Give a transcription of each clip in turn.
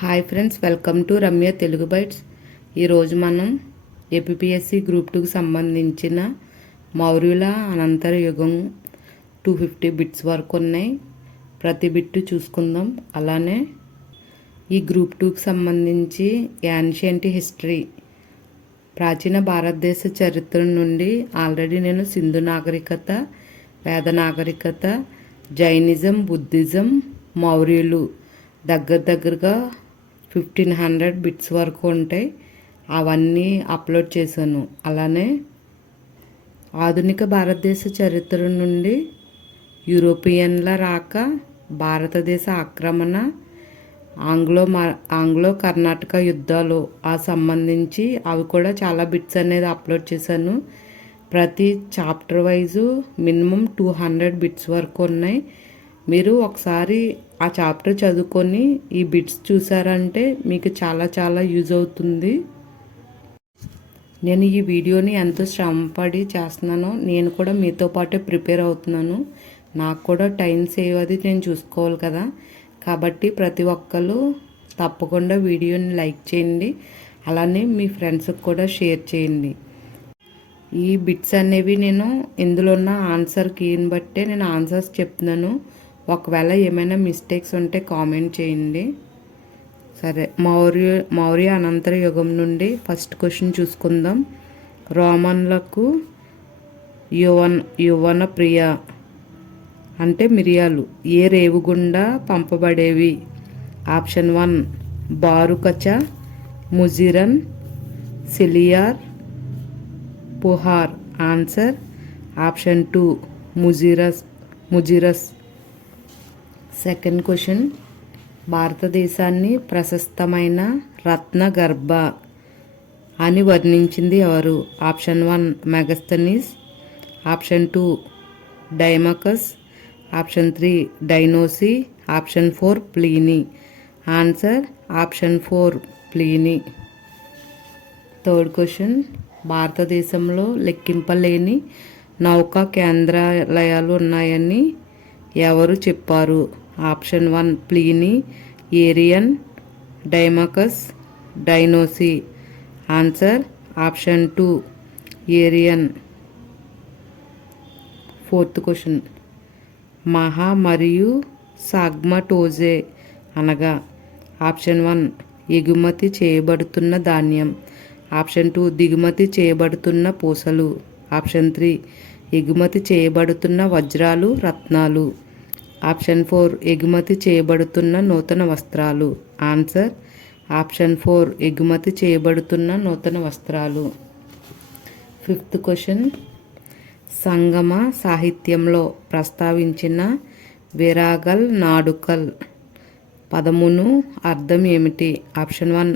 Hi friends, welcome to Ramya Telugu bytes. ఈరోజు మనం APSC group 2కి సంబంధించిన మౌర్యుల అనంతర యుగం 250 బిట్స్ వరకు ఉన్నాయి. ప్రతి బిట్టు చూసుకుందాం. అలానే ఈ గ్రూప్ 2కి సంబంధించి యాన్షియంట్ హిస్టరీ, ప్రాచీన భారతదేశ చరిత్ర నుండి ఆల్రెడీ నేను సింధు నాగరికత, వేద నాగరికత, జైనిజం, బుద్ధిజం, మౌర్యులు దగ్గరగా 1500 బిట్స్ వరకు ఉంటాయి. అవన్నీ అప్లోడ్ చేశాను. అలానే ఆధునిక భారతదేశ చరిత్ర నుండి యూరోపియన్ల రాక, భారతదేశ ఆక్రమణ, ఆంగ్లో కర్ణాటక యుద్ధాలు సంబంధించి అవి కూడా చాలా బిట్స్ అనేది అప్లోడ్ చేశాను. ప్రతి చాప్టర్ వైజు మినిమం 200 బిట్స్ వరకు ఉన్నాయి. మీరు ఒకసారి ఆ చాప్టర్ చదువుకొని ఈ బిట్స్ చూసారంటే మీకు చాలా యూజ్ అవుతుంది. నేను ఈ వీడియోని ఎంతో శ్రమపడి చేస్తున్నానో, నేను కూడా మీతో పాటే ప్రిపేర్ అవుతున్నాను. నాకు కూడా టైం సేవ్ అది నేను చూసుకోవాలి కదా. కాబట్టి ప్రతి ఒక్కరు తప్పకుండా వీడియోని లైక్ చేయండి. అలానే మీ ఫ్రెండ్స్కి కూడా షేర్ చేయండి. ఈ బిట్స్ అనేవి నేను ఇందులో ఉన్న ఆన్సర్ కీని బట్టే నేను ఆన్సర్స్ చెప్తున్నాను. ఒకవేళ ఏమైనా మిస్టేక్స్ ఉంటే కామెంట్ చేయండి. సరే, మౌర్య అనంతర యుగం నుండి ఫస్ట్ క్వశ్చన్ చూసుకుందాం. రోమన్లకు యువన ప్రియ అంటే మిరియాలు ఏ రేవు గుండా పంపబడేవి? ఆప్షన్ 1 బారుకచ, ముజిరన్, సిలియార్, Puhar. Answer option 2 Muziris. Second question, భారతదేశాన్ని ప్రశస్తమైన రత్నగర్భ అని వర్ణించింది ఎవరు? Option 1 Megasthenes, option 2 Deimachus, option 3 Dionysius, option 4 Pliny. Answer option 4 Pliny. Third question, భారతదేశంలో లెక్కింపలేని నౌకా కేంద్రాలయాలు ఉన్నాయని ఎవరు చెప్పారు? Option 1 Pliny, Arrian, Deimachus, Dionysius. Answer option 2 Arrian. Fourth question, మహా మరియు సాగ్మటోజే అనగా? ఆప్షన్ 1 ఎగుమతి చేయబడుతున్న ధాన్యం, ఆప్షన్ 2 దిగుమతి చేయబడుతున్న పూసలు, ఆప్షన్ 3 ఎగుమతి చేయబడుతున్న వజ్రాలు, రత్నాలు, ఆప్షన్ 4 ఎగుమతి చేయబడుతున్న నూతన వస్త్రాలు. ఆన్సర్ ఆప్షన్ 4 ఎగుమతి చేయబడుతున్న నూతన వస్త్రాలు. ఫిఫ్త్ క్వశ్చన్, సంగమ సాహిత్యంలో ప్రస్తావించిన విరాగల్ నాడుకల్ పదమును అర్థం ఏమిటి? ఆప్షన్ 1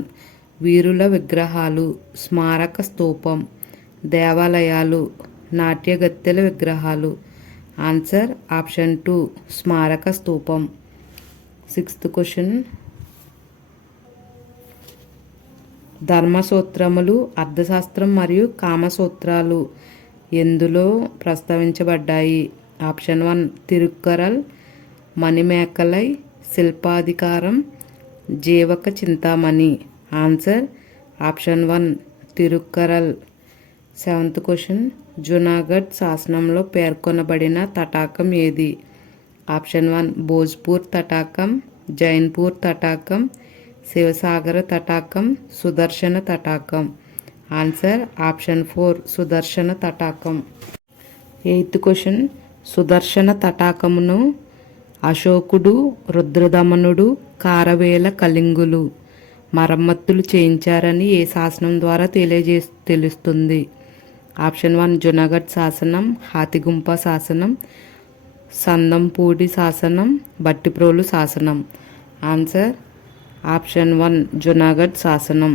వీరుల విగ్రహాలు, స్మారక స్తూపం, దేవాలయాలు, నాట్యగత్తెల విగ్రహాలు. ఆన్సర్ ఆప్షన్ 2 స్మారక స్తూపం. సిక్స్త్ క్వశ్చన్, ధర్మసూత్రములు, అర్థశాస్త్రం మరియు కామసూత్రాలు ఎందులో ప్రస్తావించబడ్డాయి? Option 1 Tirukkural, Manimekalai, Silappatikaram, Jivaka Chintamani. Answer option 1 Tirukkural. Seventh question, Junagadh శాసనంలో పేర్కొనబడిన తటాకం ఏది? ఆప్షన్ 1 భోజ్పూర్ తటాకం, జైన్పూర్ తటాకం, శివసాగర తటాకం, సుదర్శన తటాకం. ఆన్సర్ ఆప్షన్ 4 సుదర్శన తటాకం. ఎయిత్ క్వశ్చన్, సుదర్శన తటాకమును అశోకుడు, రుద్రదమనుడు, కారవేల కళింగులు మరమ్మతులు చేయించారని ఏ శాసనం ద్వారా తెలుస్తుంది? ఆప్షన్ 1 జునాగఢ్ శాసనం, హాతిగుంప శాసనం, సందంపూడి శాసనం, బట్టిప్రోలు శాసనం. ఆన్సర్ ఆప్షన్ 1 జునాగఢ్ శాసనం.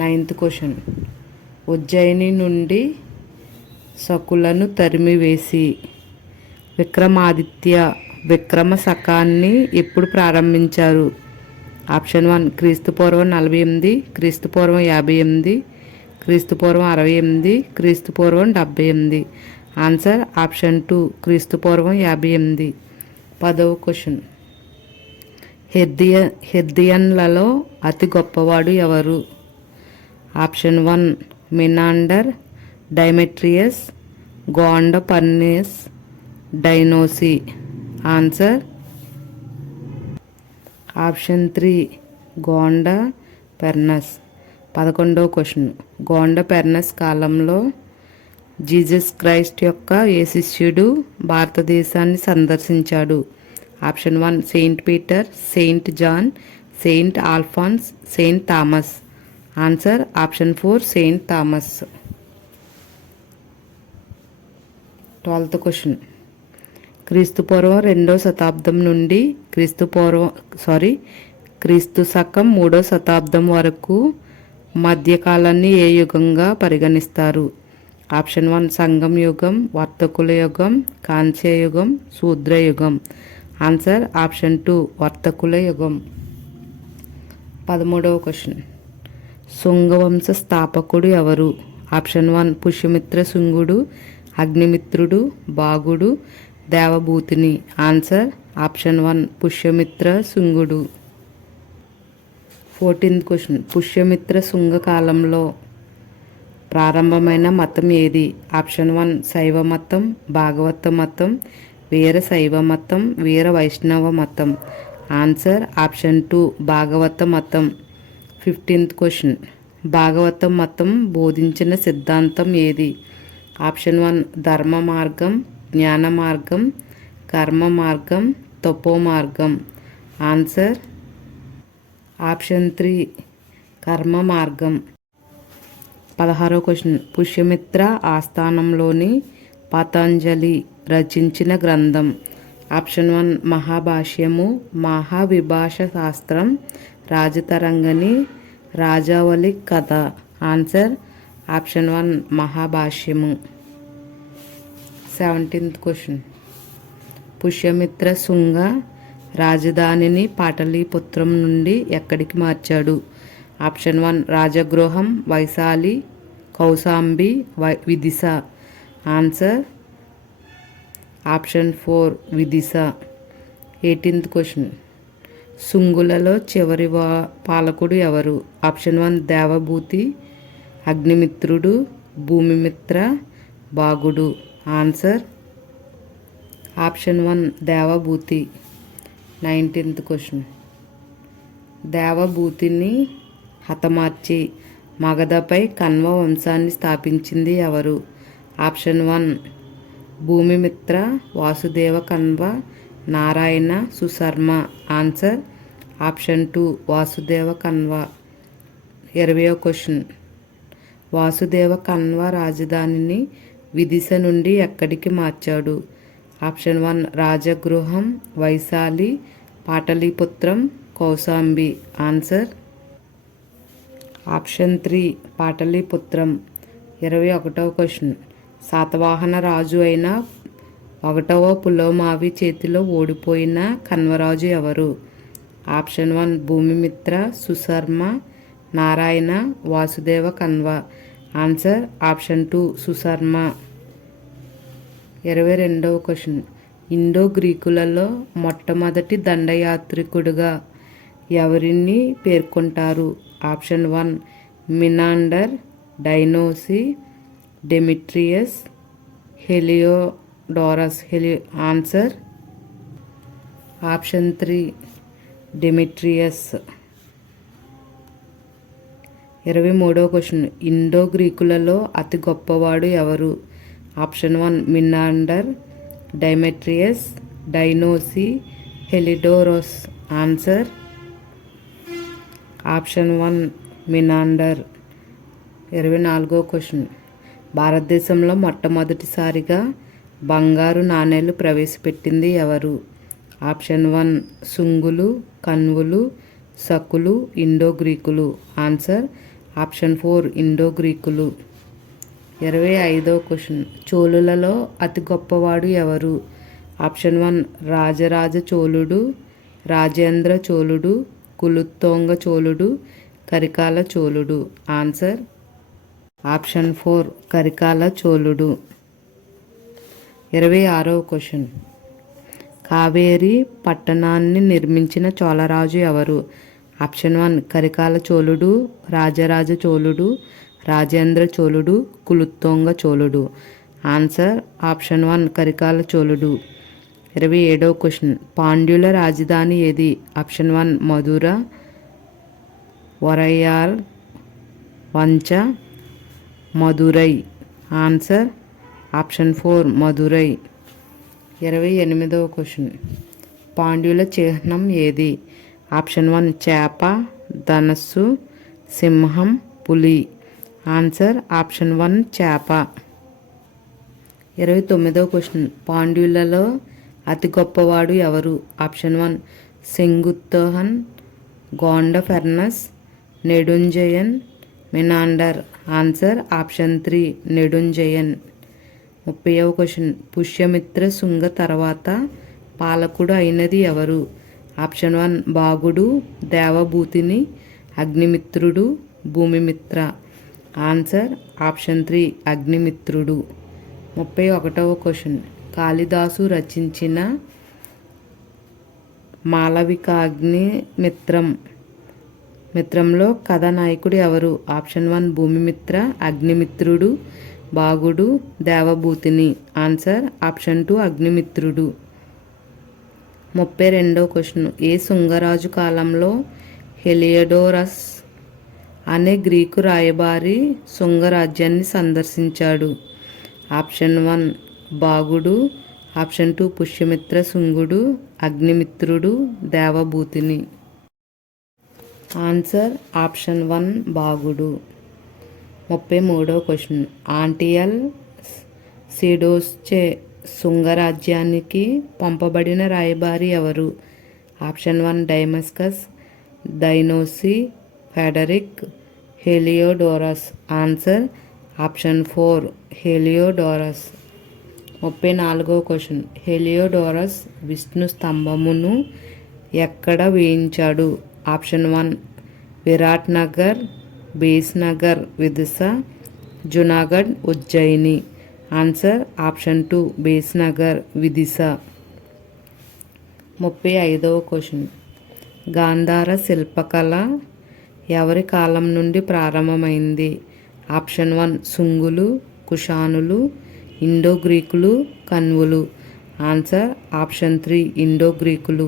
నైన్త్ క్వశ్చన్, ఉజ్జయిని నుండి శకులను తరిమివేసి విక్రమాదిత్య విక్రమ శకాన్ని ఎప్పుడు ప్రారంభించారు? ఆప్షన్ 1 క్రీస్తుపూర్వం 48, క్రీస్తుపూర్వం 58, క్రీస్తుపూర్వం 68, క్రీస్తుపూర్వం 78. ఆన్సర్ ఆప్షన్ 2 క్రీస్తుపూర్వం 58. 10వ క్వశ్చన్, హెర్దియన్లలో అతి గొప్పవాడు ఎవరు? Option 1 Menander, Demetrius, Gondophernes, Dionysius. Answer option 3 Gondophernes. 11వ క్వశ్చన్. గోండపెర్నస్ కాలంలో జీసస్ క్రైస్ట్ యొక్క ఏ శిష్యుడు భారతదేశాన్ని సందర్శించాడు? Option 1 Saint Peter, Saint John, Saint Alphonse, Saint Thomas. Answer option 4 Saint Thomas. 12th question. క్రీస్తుపూర్వం 2వ శతాబ్దం నుండి క్రీస్తు శకం 3వ శతాబ్దం వరకు మధ్యకాలాన్ని ఏ యుగంగా పరిగణిస్తారు? ఆప్షన్ 1 సంగం యుగం, వర్తకుల యుగం, కాంస్య యుగం, శూద్ర యుగం. ఆన్సర్ ఆప్షన్ 2 వర్తకుల యుగం. 13వ క్వశ్చన్. శుంగవంశ స్థాపకుడు ఎవరు? ఆప్షన్ 1 పుష్యమిత్ర శుంగుడు, అగ్నిమిత్రుడు, బాగుడు, దేవభూతిని. ఆన్సర్ ఆప్షన్ 1 పుష్యమిత్ర శుంగుడు. 14th question. పుష్యమిత్ర శుంగ కాలంలో ప్రారంభమైన మతం ఏది? ఆప్షన్ 1 శైవ మతం, భాగవత మతం, వీర శైవ మతం, వీర వైష్ణవ మతం. ఆన్సర్ ఆప్షన్ 2 భాగవత మతం. 15th question. భాగవత మతం బోధించిన సిద్ధాంతం ఏది? ఆప్షన్ 1 ధర్మ మార్గం, జ్ఞాన మార్గం, కర్మ మార్గం, తపో మార్గం. ఆన్సర్ ఆప్షన్ 3 కర్మ మార్గం. 16వ క్వశ్చన్. పుష్యమిత్ర ఆస్థానంలోని పతంజలి రచించిన గ్రంథం? ఆప్షన్ 1 మహాభాష్యము, మహావిభాష శాస్త్రం, రాజతరంగిణి, రాజావళి కథ. ఆన్సర్ ఆప్షన్ 1 మహాభాష్యము. 17th question. పుష్యమిత్ర శుంగ రాజధానిని పాటలీపుత్రం నుండి ఎక్కడికి మార్చాడు? ఆప్షన్ 1 రాజగృహం, Vaishali, Kaushambi, Vidisha. Answer option 4 Vidisha. 18th question. శుంగులలో చివరి పాలకుడు ఎవరు? ఆప్షన్ 1 దేవభూతి, అగ్నిమిత్రుడు, భూమిమిత్ర, బాగుడు. Answer option 1 Devabhuti. 19th question. దేవభూతిని హతమార్చి మగధపై కన్వ వంశాన్ని స్థాపించింది ఎవరు? Option 1 Bhumimitra, Vasudeva Kanva, Narayana, Susharma. Answer option 2 Vasudeva Kanva. 20వ క్వశ్చన్. వాసుదేవ కన్వ రాజధానిని విదిశ నుండి ఎక్కడికి మార్చాడు? ఆప్షన్ 1 రాజగృహం, వైశాలి, పాటలీపుత్రం, కౌశాంబి. ఆన్సర్ ఆప్షన్ 3 పాటలీపుత్రం. 21వ క్వశ్చన్. శాతవాహన రాజు అయిన 1వ పులోమావి చేతిలో ఓడిపోయిన కన్వరాజు ఎవరు? Option 1 Bhumimitra, Susharma, Narayana, Vasudeva Kanva. Answer option 2 Susharma. 22వ క్వశ్చన్. ఇండో గ్రీకులలో మొట్టమొదటి దండయాత్రికుడుగా ఎవరిని పేర్కొంటారు? Option 1 Menander, Dionysius, Demetrius, Heliodorus. Answer option 3 Demetrius. 23వ క్వశ్చన్. ఇండో గ్రీకులలో అతి గొప్పవాడు ఎవరు? Option 1 Menander, Demetrius, Dionysius, Heliodorus. Answer option 1 Menander. 24వ క్వశ్చన్. భారతదేశంలో మొట్టమొదటిసారిగా బంగారు నాణేలు ప్రవేశపెట్టింది ఎవరు? ఆప్షన్ 1 శుంగులు, కన్వులు, సకులు, ఇండో గ్రీకులు. ఆన్సర్ ఆప్షన్ 4 ఇండో గ్రీకులు. 25వ క్వశ్చన్. చోళులలో అతి గొప్పవాడు ఎవరు? ఆప్షన్ 1 రాజరాజ చోళుడు, రాజేంద్ర చోళుడు, కులుత్తోంగ చోళుడు, కరికాల చోళుడు. ఆన్సర్ ఆప్షన్ 4 కరికాల చోళుడు. 26వ క్వశ్చన్. కావేరి పట్టణాన్ని నిర్మించిన చోళరాజు ఎవరు? ఆప్షన్ 1 కరికాల చోళుడు, రాజరాజ చోళుడు, రాజేంద్ర చోళుడు, కులోత్తుంగ చోళుడు. ఆన్సర్ ఆప్షన్ 1 కరికాల చోళుడు. 27వ క్వశ్చన్. పాండ్యుల రాజధాని ఏది? ఆప్షన్ 1 మధుర, వరయాల్, వంచ, మదురై. Answer option 4 Madurai. 28వ క్వశ్చన్. పాండ్యుల చిహ్నం ఏది? ఆప్షన్ 1 చేప, ధనస్సు, సింహం, పులి. ఆన్సర్ ఆప్షన్ 1 చేప. 29వ క్వశ్చన్. పాండ్యులలో అతి గొప్పవాడు ఎవరు? Option 1 Senguttuvan, Gondophernes, Nedunjeliyan, Menander. Answer option 3 Nedunjeliyan. 30వ క్వశ్చన్. పుష్యమిత్ర శుంగ తర్వాత పాలకుడు అయినది ఎవరు? ఆప్షన్ 1 బాగుడు, దేవభూతిని, అగ్నిమిత్రుడు, భూమిమిత్ర. ఆన్సర్ ఆప్షన్ 3 అగ్నిమిత్రుడు. 31వ క్వశ్చన్. కాళిదాసు రచించిన మాళవికాగ్ని మిత్రంలో కథానాయకుడు ఎవరు? ఆప్షన్ 1 భూమిమిత్ర, అగ్నిమిత్రుడు, బాగుడు, దేవభూతిని. ఆన్సర్ ఆప్షన్ 2 అగ్నిమిత్రుడు. 32వ క్వశ్చన్. ఏ శుంగరాజు కాలంలో హెలియోడోరస్ అనే గ్రీకు రాయబారి శుంగరాజ్యాన్ని సందర్శించాడు? ఆప్షన్ 1 బాగుడు, ఆప్షన్ 2 పుష్యమిత్ర శుంగుడు, అగ్నిమిత్రుడు, దేవభూతిని. ఆన్సర్ ఆప్షన్ 1 బాగుడు. 33వ క్వశ్చన్. ఆంటియల్ సిడోస్చే శుంగరాజ్యానికి పంపబడిన రాయబారి ఎవరు? Option 1 Deimachus, Dionysius, Frederick, Heliodorus. Answer option 4 Heliodorus. 34వ క్వశ్చన్. హెలియోడోరస్ విష్ణు స్తంభమును ఎక్కడ వేయించాడు? Option 1 Virat Nagar, Bes Nagar, Vidisha, Junagadh, Ujjayini. Answer option 2 Bes Nagar, Vidisha. 35వ క్వశ్చన్. గాంధార శిల్పకళ ఎవరి కాలం నుండి ప్రారంభమైంది? ఆప్షన్ 1 శుంగులు, కుషానులు, ఇండో గ్రీకులు, కన్వులు. ఆన్సర్ ఆప్షన్ 3 ఇండో గ్రీకులు.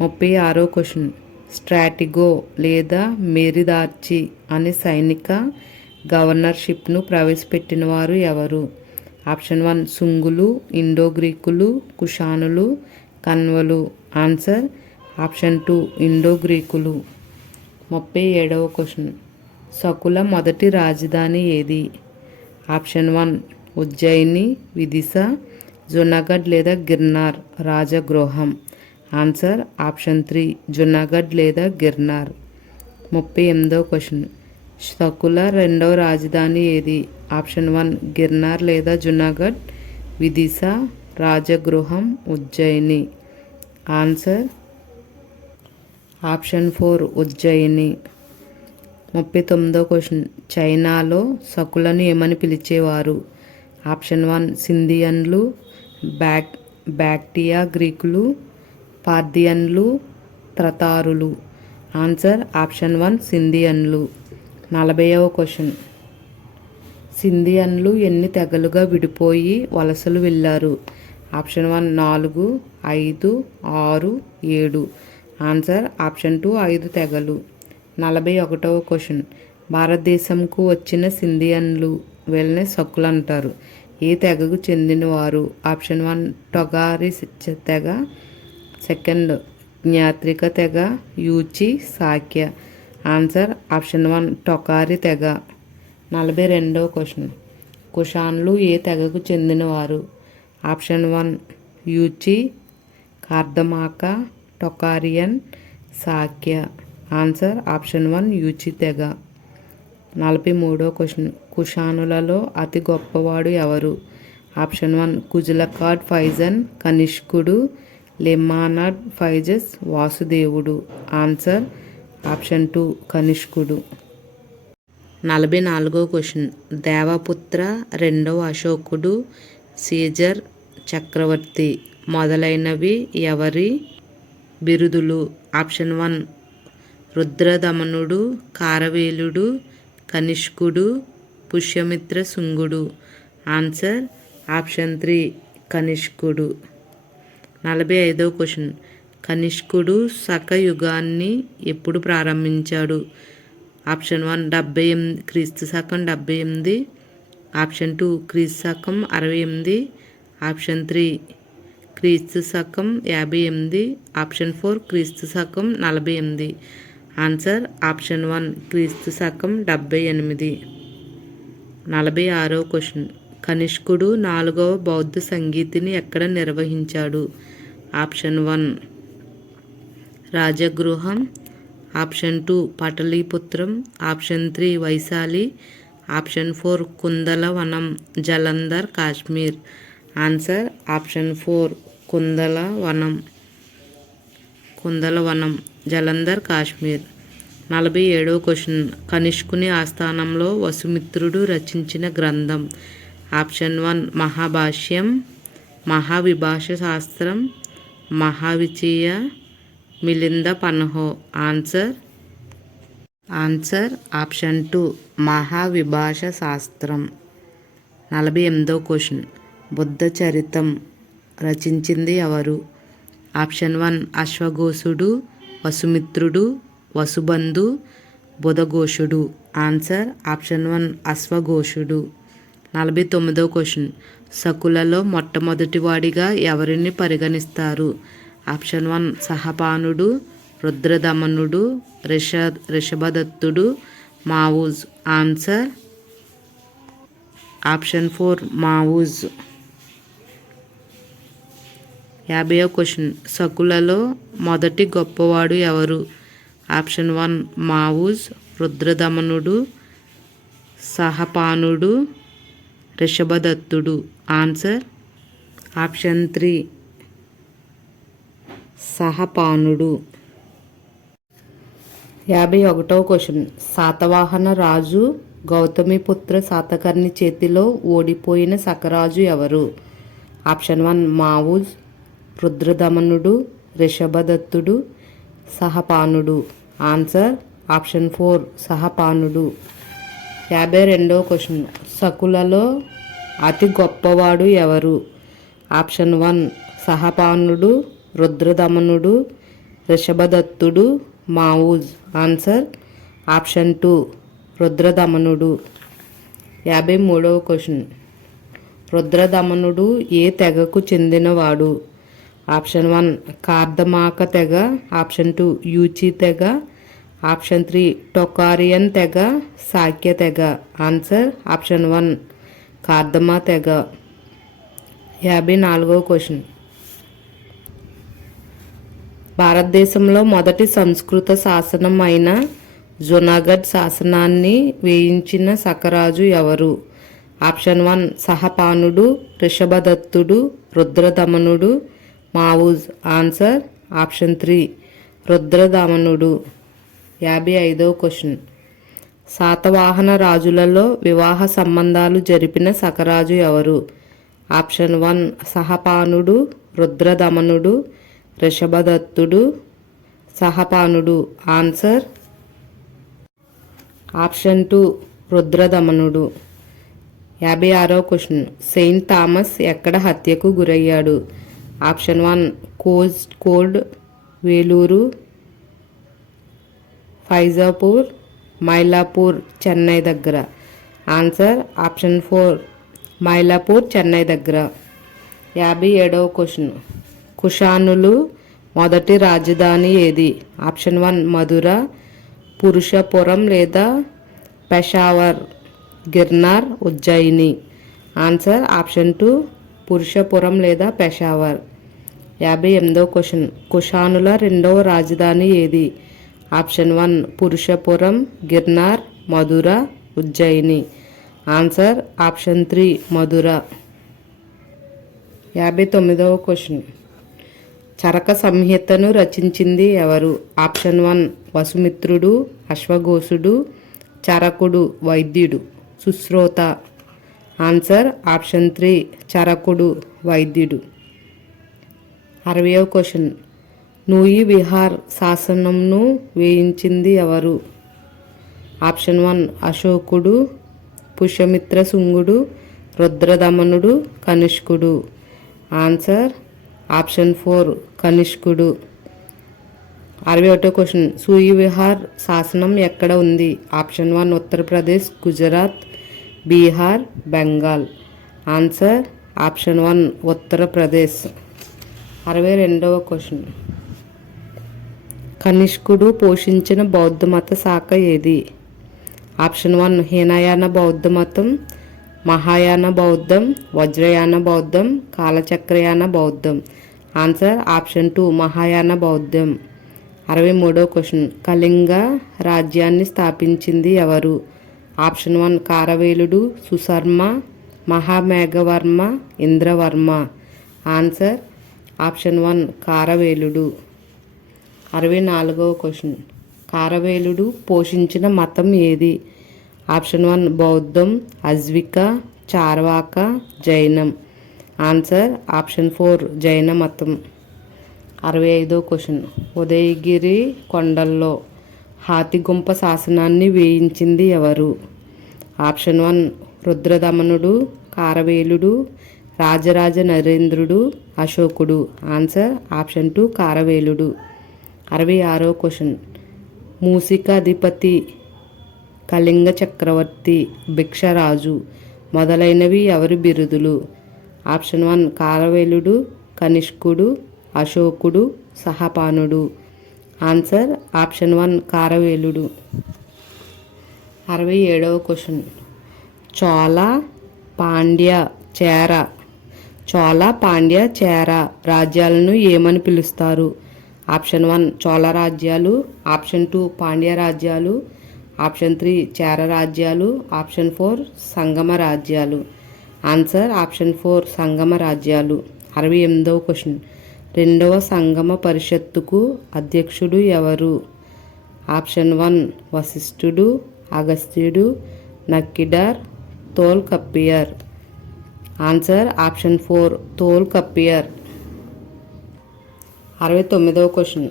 36వ క్వశ్చన్. స్ట్రాటిగో లేదా మెరిదార్చి అనే సైనిక గవర్నర్షిప్ను ప్రవేశపెట్టిన వారు ఎవరు? ఆప్షన్ 1 శుంగులు, ఇండో గ్రీకులు, కుషానులు, కన్వలు. ఆన్సర్ ఆప్షన్ 2 ఇండో గ్రీకులు. 37వ క్వశ్చన్. శకుల మొదటి రాజధాని ఏది? ఆప్షన్ 1 ఉజ్జయిని, విదిశా, జునాగఢ్ లేదా గిర్నార్, రాజగృహం. ఆన్సర్ ఆప్షన్ 3 జునాగఢ్ లేదా గిర్నార్. 38వ క్వశ్చన్. శకుల రెండవ రాజధాని ఏది? ఆప్షన్ 1 గిర్నార్ లేదా జునాగఢ్, విదిశా, రాజగృహం, ఉజ్జయిని. Answer option 4 Ujjayini. 39వ క్వశ్చన్. చైనాలో శకులను ఏమని పిలిచేవారు? ఆప్షన్ 1 సింధియన్లు, బ్యాక్టియా గ్రీకులు, పార్థియన్లు, త్రతారులు. ఆన్సర్ ఆప్షన్ 1 సింధియన్లు. 40వ క్వశ్చన్. సింధియన్లు ఎన్ని తెగలుగా విడిపోయి వలసలు వెళ్ళారు? ఆప్షన్ 1 4, 5, 6, 7. ఆన్సర్ ఆప్షన్ 2 5 తెగలు. 41వ క్వశ్చన్. భారతదేశంకు వచ్చిన సింధియన్లు వీళ్ళని శకులు అంటారు. ఏ తెగకు చెందినవారు? ఆప్షన్ 1 టొగారి తెగ, సెకండ్ జ్ఞాత్రిక తెగ, యూచి, సాక్య. ఆన్సర్ ఆప్షన్ 1 టొకారి తెగ. 42వ క్వశ్చన్. కుషాన్లు ఏ తెగకు చెందినవారు? Option 1 Yuezhi, Kardamaka, Tocharian, Sakya. Answer option 1 Yuezhi తెగ. 43వ క్వశ్చన్. కుషానులలో అతి గొప్పవాడు ఎవరు? ఆప్షన్ 1 కుజులకాడ్ ఫైజన్, కనిష్కుడు, లెమ్మానాడ్ ఫైజస్, వాసుదేవుడు. ఆన్సర్ ఆప్షన్ 2 కనిష్కుడు. 44వ క్వశ్చన్. దేవపుత్ర రెండవ అశోకుడు, సీజర్ చక్రవర్తి మొదలైనవి ఎవరి బిరుదులు? ఆప్షన్ 1 రుద్రదమనుడు, కారవేలుడు, కనిష్కుడు, పుష్యమిత్ర శుంగుడు. ఆన్సర్ ఆప్షన్ 3 కనిష్కుడు. 45వ క్వశ్చన్. కనిష్కుడు శకయుగాన్ని ఎప్పుడు ప్రారంభించాడు? ఆప్షన్ 1 78 క్రీస్తు శకం 78, ఆప్షన్ 2 క్రీస్తు శకం 68, ఆప్షన్ 3 క్రీస్తు శకం 58, ఆప్షన్ 4 క్రీస్తు శకం 48. ఆన్సర్ ఆప్షన్ 1 క్రీస్తు శకం 78. 46వ క్వశ్చన్. కనిష్కుడు 4వ బౌద్ధ సంగీతిని ఎక్కడ నిర్వహించాడు? ఆప్షన్ 1 రాజగృహం, ఆప్షన్ 2 పటలీపుత్రం, ఆప్షన్ 3 వైశాలి, ఆప్షన్ 4 కుందలవనం, జలంధర్, కాశ్మీర్. ఆన్సర్ ఆప్షన్ 4 కుందలవనం, జలంధర్, కాశ్మీర్. 47వ క్వశ్చన్. కనిష్కుని ఆస్థానంలో వసుమిత్రుడు రచించిన గ్రంథం? ఆప్షన్ 1 మహాభాష్యం, మహావిభాష శాస్త్రం, మహావిచయ, మిలింద పన్హో. ఆన్సర్ ఆప్షన్ 2 మహావిభాష శాస్త్రం. 48వ క్వశ్చన్. బుద్ధ చరితం రచించింది ఎవరు? ఆప్షన్ 1 అశ్వఘోషుడు, వసుమిత్రుడు, వసుబంధు, బుధఘోషుడు. ఆన్సర్ ఆప్షన్ 1 అశ్వఘోషుడు. 49వ క్వశ్చన్. శకులలో మొట్టమొదటివాడిగా ఎవరిని పరిగణిస్తారు? ఆప్షన్ 1 సహపానుడు, రుద్రదమనుడు, రిషభదత్తుడు, మావుజ్. Answer option 4 Maues. 50వ క్వశ్చన్. శకులలో మొదటి గొప్పవాడు ఎవరు? ఆప్షన్ 1 మావుజ్, రుద్రదమనుడు, సహపానుడు, రిషభదత్తుడు. ఆన్సర్ ఆప్షన్ 3 సహపానుడు. 51వ క్వశ్చన్. శాతవాహన రాజు గౌతమిపుత్ర శాతకర్ణి చేతిలో ఓడిపోయిన శకరాజు ఎవరు? ఆప్షన్ 1 మావుజ్, రుద్రదమనుడు, రిషభదత్తుడు, సహపానుడు. ఆన్సర్ ఆప్షన్ 4 సహపానుడు. 52వ క్వశ్చన్. శకులలో అతి గొప్పవాడు ఎవరు? ఆప్షన్ 1 సహపానుడు, రుద్రదమనుడు, రిషభదత్తుడు, మావుజ్. ఆన్సర్ ఆప్షన్ 2 రుద్రదమనుడు. 53వ క్వశ్చన్. రుద్రదమనుడు ఏ తెగకు చెందినవాడు? ఆప్షన్ 1 కార్దమాక తెగ, ఆప్షన్ 2 యూచి తెగ, ఆప్షన్ 3 టొకారియన్ తెగ, శాక్య తెగ. ఆన్సర్ ఆప్షన్ 1 కార్దమా తెగ. 54వ క్వశ్చన్. భారతదేశంలో మొదటి సంస్కృత శాసనం అయిన జునాగఢ్ శాసనాన్ని వేయించిన శకరాజు ఎవరు? ఆప్షన్ 1 సహపానుడు, రిషభదత్తుడు, రుద్రదమనుడు, మావుజ్. ఆన్సర్ ఆప్షన్ 3 రుద్రదమనుడు. 55వ క్వశ్చన్. శాతవాహన రాజులలో వివాహ సంబంధాలు జరిపిన శకరాజు ఎవరు? ఆప్షన్ 1 సహపానుడు, రుద్రదమనుడు, రిషభదత్తుడు, సహపానుడు. ఆన్సర్ ఆప్షన్ 2 రుద్రదమనుడు. 56వ క్వశ్చన్. సెయింట్ థామస్ ఎక్కడ హత్యకు గురయ్యాడు? ఆప్షన్ 1 కోడ్, వేలూరు, ఫైజాపూర్, మైలాపూర్, చెన్నై దగ్గర. ఆన్సర్ ఆప్షన్ 4 మైలాపూర్, చెన్నై దగ్గర. 57వ క్వశ్చన్. కుషానులు మొదటి రాజధాని ఏది? ఆప్షన్ 1 మధుర, పురుషపురం లేదా పెషావర్, గిర్నార్, ఉజ్జయిని. ఆన్సర్ ఆప్షన్ 2 పురుషపురం లేదా పెషావర్. 58వ క్వశ్చన్. కుషానుల రెండవ రాజధాని ఏది? ఆప్షన్ 1 పురుషపురం, గిర్నార్, మధుర, ఉజ్జయిని. ఆన్సర్ ఆప్షన్ 3 మధుర. 59వ క్వశ్చన్. చరక సంహితను రచించింది ఎవరు? ఆప్షన్ 1 వసుమిత్రుడు, అశ్వఘోషుడు, చరకుడు, వైద్యుడు, సుశ్రోత. ఆన్సర్ ఆప్షన్ 3 చరకుడు, వైద్యుడు. 60వ క్వశ్చన్. నూయి విహార్ శాసనంను వేయించింది ఎవరు? ఆప్షన్ 1 అశోకుడు, పుష్యమిత్ర శుంగుడు, రుద్రదమనుడు, కనిష్కుడు. ఆన్సర్ ఆప్షన్ 4 కనిష్కుడు. 61వ క్వశ్చన్. సూయి విహార్ శాసనం ఎక్కడ ఉంది? Option 1 Uttar Pradesh, Gujarat, Bihar, Bengal. Answer option 1 Uttar Pradesh. 62వ క్వశ్చన్. కనిష్కుడు పోషించిన బౌద్ధ మత శాఖ ఏది? ఆప్షన్ 1 హీనయాన బౌద్ధ మతం, మహాయాన బౌద్ధం, వజ్రయాన బౌద్ధం, కాలచక్రయాన బౌద్ధం. ఆన్సర్ ఆప్షన్ 2 మహాయాన బౌద్ధం. 63వ క్వశ్చన్. కళింగ రాజ్యాన్ని స్థాపించింది ఎవరు? ఆప్షన్ 1 కారవేలుడు, సుశర్మ, మహామేఘవర్మ, ఇంద్రవర్మ. ఆన్సర్ ఆప్షన్ 1 కారవేలుడు. 64వ క్వశ్చన్. కారవేలుడు పోషించిన మతం ఏది? ఆప్షన్ 1 బౌద్ధం, అజ్విక, చార్వాక, జైనం. ఆన్సర్ ఆప్షన్ 4 జైన మతం. 65వ క్వశ్చన్. ఉదయగిరి కొండల్లో హాతిగుంప శాసనాన్ని వేయించింది ఎవరు? ఆప్షన్ 1 రుద్రదమనుడు, కారవేలుడు, రాజరాజ నరేంద్రుడు, అశోకుడు. ఆన్సర్ ఆప్షన్ 2 కారవేలుడు. 66వ క్వశ్చన్. మూసికాధిపతి, కళింగ చక్రవర్తి, భిక్షరాజు మొదలైనవి ఎవరి బిరుదులు? ఆప్షన్ 1 కారవేలుడు, కనిష్కుడు, అశోకుడు, సహపానుడు. ఆన్సర్ ఆప్షన్ 1 కారవేలుడు. 67వ క్వశ్చన్. చోళ, పాండ్య, చేర రాజ్యాలను ఏమని పిలుస్తారు? ఆప్షన్ 1 చోళ రాజ్యాలు, ఆప్షన్ 2 పాండ్య రాజ్యాలు, ఆప్షన్ 3 చేర రాజ్యాలు, ఆప్షన్ 4 సంగమ రాజ్యాలు. ఆన్సర్ ఆప్షన్ 4 సంగమ రాజ్యాలు. 68వ క్వశ్చన్. రెండవ సంగమ పరిషత్తుకు అధ్యక్షుడు ఎవరు? ఆప్షన్ 1 వశిష్ఠుడు, అగస్త్యుడు, నక్కిడార్, తోల్కప్పియర్. Answer option 4 Tolkappiyar. 69వ క్వశ్చన్.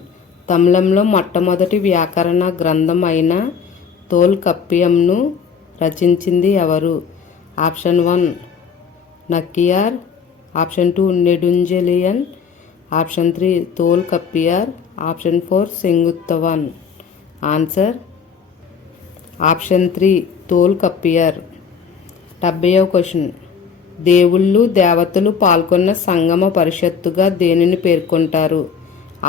తమిళంలో మొట్టమొదటి వ్యాకరణ గ్రంథం అయిన తోల్కప్పియంను రచించింది ఎవరు? Option 1 Nakkiyar, option 2 Nedunjeliyan, option 3 Tolkappiyar, option 4 Senguttuvan. Answer option 3 Tolkappiyar. 70వ క్వశ్చన్. దేవుళ్ళు దేవతలు పాల్గొన్న సంగమ పరిషత్తుగా దేనిని పేర్కొంటారు?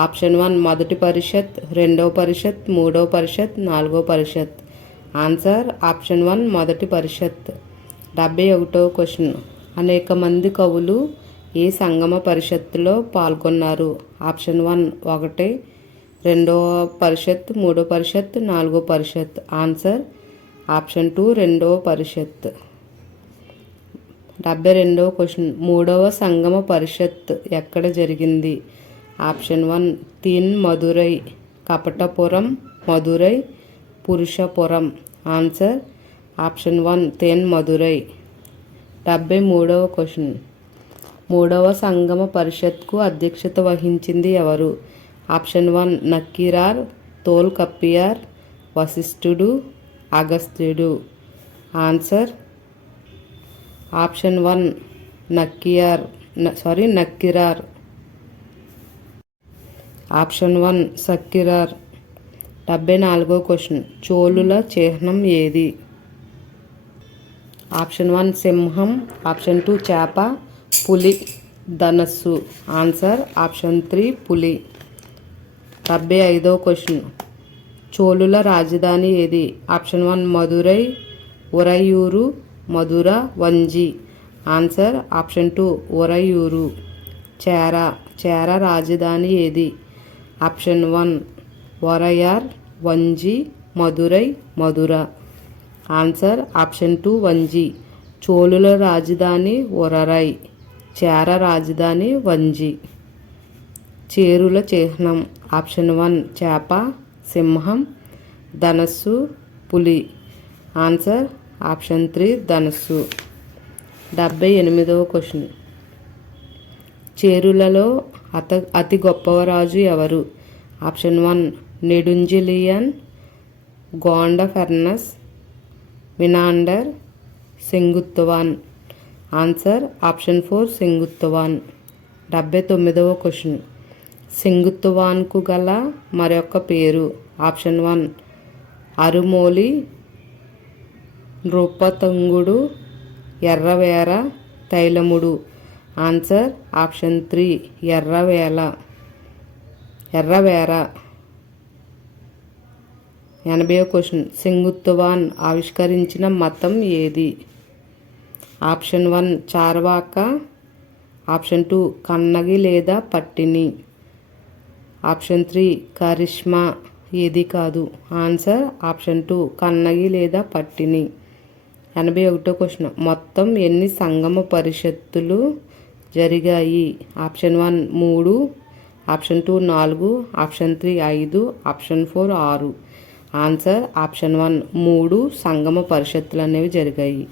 ఆప్షన్ 1 మొదటి పరిషత్, రెండవ పరిషత్, మూడవ పరిషత్, నాలుగవ పరిషత్. ఆన్సర్ ఆప్షన్ 1 మొదటి పరిషత్. 71వ క్వశ్చన్. అనేక మంది కవులు ఏ సంగమ పరిషత్తులో పాల్గొన్నారు? ఆప్షన్ 1 ఒకటి, రెండవ పరిషత్, మూడవ పరిషత్, నాలుగవ పరిషత్. ఆన్సర్ ఆప్షన్ 2 రెండవ పరిషత్. 72వ క్వశ్చన్. మూడవ సంగమ పరిషత్ ఎక్కడ జరిగింది? ఆప్షన్ 1 తీన్ మదురై, కపటపురం, మదురై, పురుషపురం. Answer option 1 Then Madurai. 73వ క్వశ్చన్. మూడవ సంగమ పరిషత్కు అధ్యక్షత వహించింది ఎవరు? ఆప్షన్ 1 నక్కీరార్, తోల్కప్పియర్, వశిష్ఠుడు, అగస్త్యుడు. Answer option 1 Nakkirar. Option 1 సక్కిరార్. 74వ question. చోళుల చిహ్నం ఏది? ఆప్షన్ 1 సింహం, ఆప్షన్ 2 చేప, పులి, ధనస్సు. ఆన్సర్ ఆప్షన్ 3 పులి. 75వ క్వశ్చన్. చోళుల రాజధాని ఏది? Option 1 Madurai, Uraiyur, Mathura, Vanji. Answer option 2 Uraiyur. Chera రాజధాని ఏది? Option 1 Varayar, Vanji, Madurai, Mathura. Answer option 2 Vanji. చోళుల రాజధాని ఉరరై, చేర రాజధాని వంజి. చేరుల చిహ్నం. ఆప్షన్ 1 చేప, సింహం, ధనస్సు, పులి. ఆన్సర్ ఆప్షన్ 3 ధనస్సు. 78వ క్వశ్చన్. చేరులలో అతి గొప్ప రాజు ఎవరు? Option 1 Nedunjeliyan, Gondophernes, Menander, Senguttuvan. Answer option 4 Senguttuvan. 79వ క్వశ్చన్. సెంగుత్తువాన్కు గల మరొక పేరు? ఆప్షన్ 1 అరుమోలి, నృపతుంగుడు, ఎర్రవేర, తైలముడు. Answer option 3 Erravera. 80వ క్వశ్చన్. సెంగుత్తువాన్ ఆవిష్కరించిన మతం ఏది? ఆప్షన్ 1 చార్వాక, ఆప్షన్ 2 కన్నగి లేదా పట్టిని, ఆప్షన్ 3 కరిష్మా. ఏది కాదు. ఆన్సర్ ఆప్షన్ 2 కన్నగి లేదా పట్టిని. 81వ క్వశ్చన్. మొత్తం ఎన్ని సంగమ పరిషత్తులు జరిగాయి? Option 1 3, option 2 4, option 3 5, option 4 6. Answer option 1 3 సంగమ పరిషత్తులు అనేవి జరిగాయి.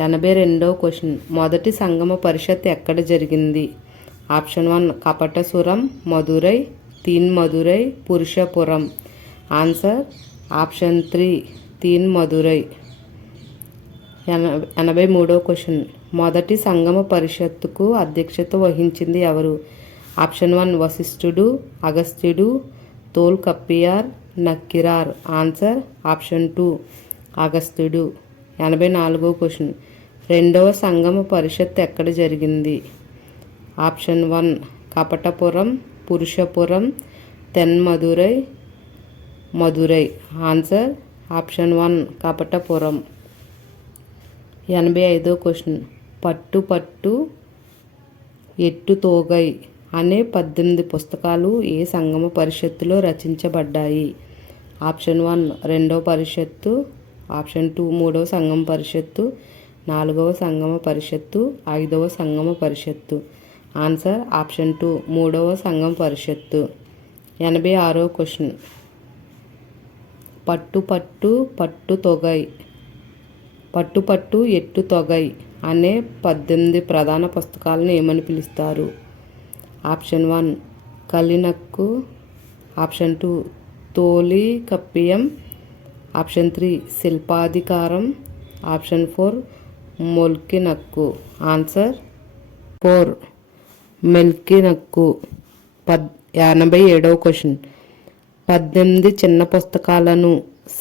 82వ క్వశ్చన్. మొదటి సంగమ పరిషత్ ఎక్కడ జరిగింది? ఆప్షన్ 1 కపటసురం, మధురై, తీన్ మధురై, పురుషపురం. ఆన్సర్ ఆప్షన్ 3 తీన్ మధురై. 83వ క్వశ్చన్. మొదటి సంగమ పరిషత్తుకు అధ్యక్షత వహించింది ఎవరు? ఆప్షన్ 1 వశిష్ఠుడు, అగస్త్యుడు, తోల్కప్పియార్, నక్కిరార్. ఆన్సర్ ఆప్షన్ 2 అగస్త్యుడు. 84వ క్వశ్చన్. రెండవ సంగమ పరిషత్ ఎక్కడ జరిగింది? Option 1 Kapatapuram, Purushapuram, Thenmadurai, Madurai. Answer option 1 Kapatapuram. 85వ క్వశ్చన్. పట్టు పట్టు ఎట్టు తోగై అనే 18 పుస్తకాలు ఏ సంగమ పరిషత్తులో రచించబడ్డాయి? ఆప్షన్ 1 రెండవ పరిషత్తు, ఆప్షన్ 2 మూడవ సంగమ పరిషత్తు, 4వ సంగమ పరిషత్తు, 5వ సంగమ పరిషత్తు. ఆన్సర్ ఆప్షన్ 2 మూడవ సంగమ పరిషత్తు. 86వ క్వశ్చన్. పట్టు పట్టు పట్టు తొగై, పట్టు పట్టు ఎట్టు తొగై అనే 18 ప్రధాన పుస్తకాలను ఏమని పిలుస్తారు? Option 1 కలినక్కు, option 2 Tolkappiyam, option 3 Silappatikaram, option 4 Melkanakku. Answer 4 Melkanakku. 87వ క్వశ్చన్. 18 చిన్న పుస్తకాలను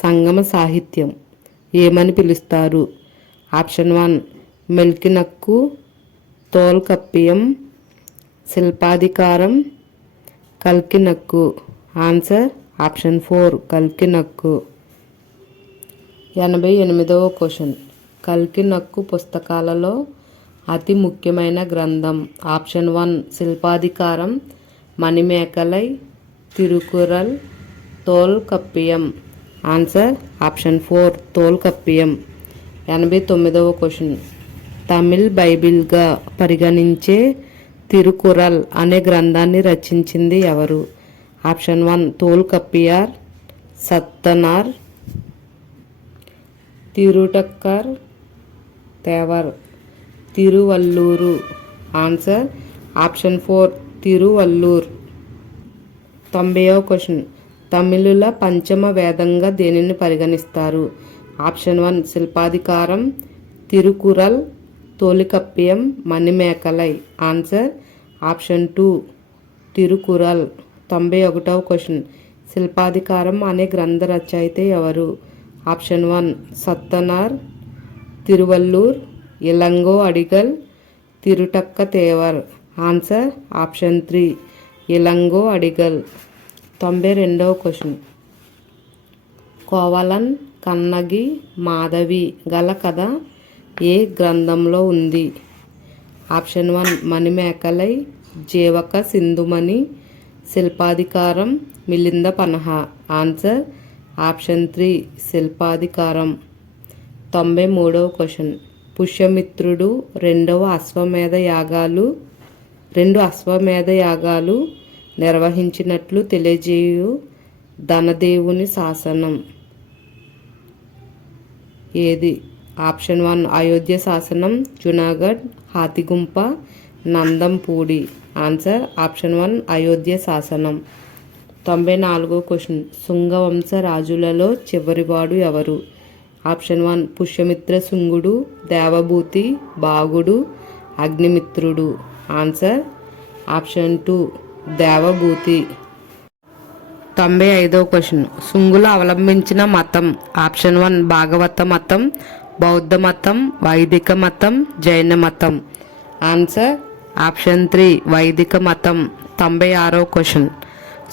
సంగమ సాహిత్యం ఏమని పిలుస్తారు? Option 1 Melkanakku, Tolkappiyam, Silappatikaram, Kilkanakku. Answer option 4 Kilkanakku. 88వ క్వశ్చన్. కల్కినక్కు పుస్తకాలలో అతి ముఖ్యమైన గ్రంథం? Option 1 Silappatikaram, Manimekalai, Tirukkural, Tolkappiyam. Answer option 4 Tolkappiyam. 89వ క్వశ్చన్. తమిళ్ బైబిల్గా పరిగణించే తిరుకురల్ అనే గ్రంథాన్ని రచించింది ఎవరు? Option 1 Tolkappiyar, Sattanar, Tiruttakkar Tevar, Tiruvallur. Answer option 4 Tiruvallur. 90వ క్వశ్చన్. తమిళుల పంచమ వేదంగా దేనిని పరిగణిస్తారు? Option 1 Silappatikaram, Tirukkural, Tolkappiyam, Manimekalai. Answer option 2 Tirukkural. 91వ క్వశ్చన్. శిల్పాధికారం అనే గ్రంథ రచయిత ఎవరు? Option 1 Sattanar, Tiruvallur, Ilango Adigal, Tiruttakka Tevar. Answer option 3 Ilango Adigal. 92వ క్వశ్చన్. కోవలన్, కన్నగి, మాధవి గల కథ ఏ గ్రంథంలో ఉంది? Option 1 Manimekalai, Jivaka Sindhumani, Silappatikaram, Milinda Panha. Answer option 3 Silappatikaram. 93వ క్వశ్చన్. పుష్యమిత్రుడు రెండు అశ్వమేధ యాగాలు నిర్వహించినట్లు తెలియజేయు ధనదేవుని శాసనం ఏది? ఆప్షన్ 1 అయోధ్య శాసనం, జునాగఢ్, హాతిగుంప, నందంపూడి. ఆన్సర్ ఆప్షన్ 1 అయోధ్య శాసనం. 94వ క్వశ్చన్. శుంగవంశ రాజులలో చివరివాడు ఎవరు? ఆప్షన్ 1 పుష్యమిత్ర శుంగుడు, దేవభూతి, బాగుడు, అగ్నిమిత్రుడు. Answer option 2 Devabhuti. 95వ క్వశ్చన్. శుంగులు అవలంబించిన మతం. ఆప్షన్ 1 భాగవత మతం, బౌద్ధ మతం, వైదిక మతం, జైన మతం. ఆన్సర్ ఆప్షన్ 3 వైదిక మతం. 96వ క్వశ్చన్.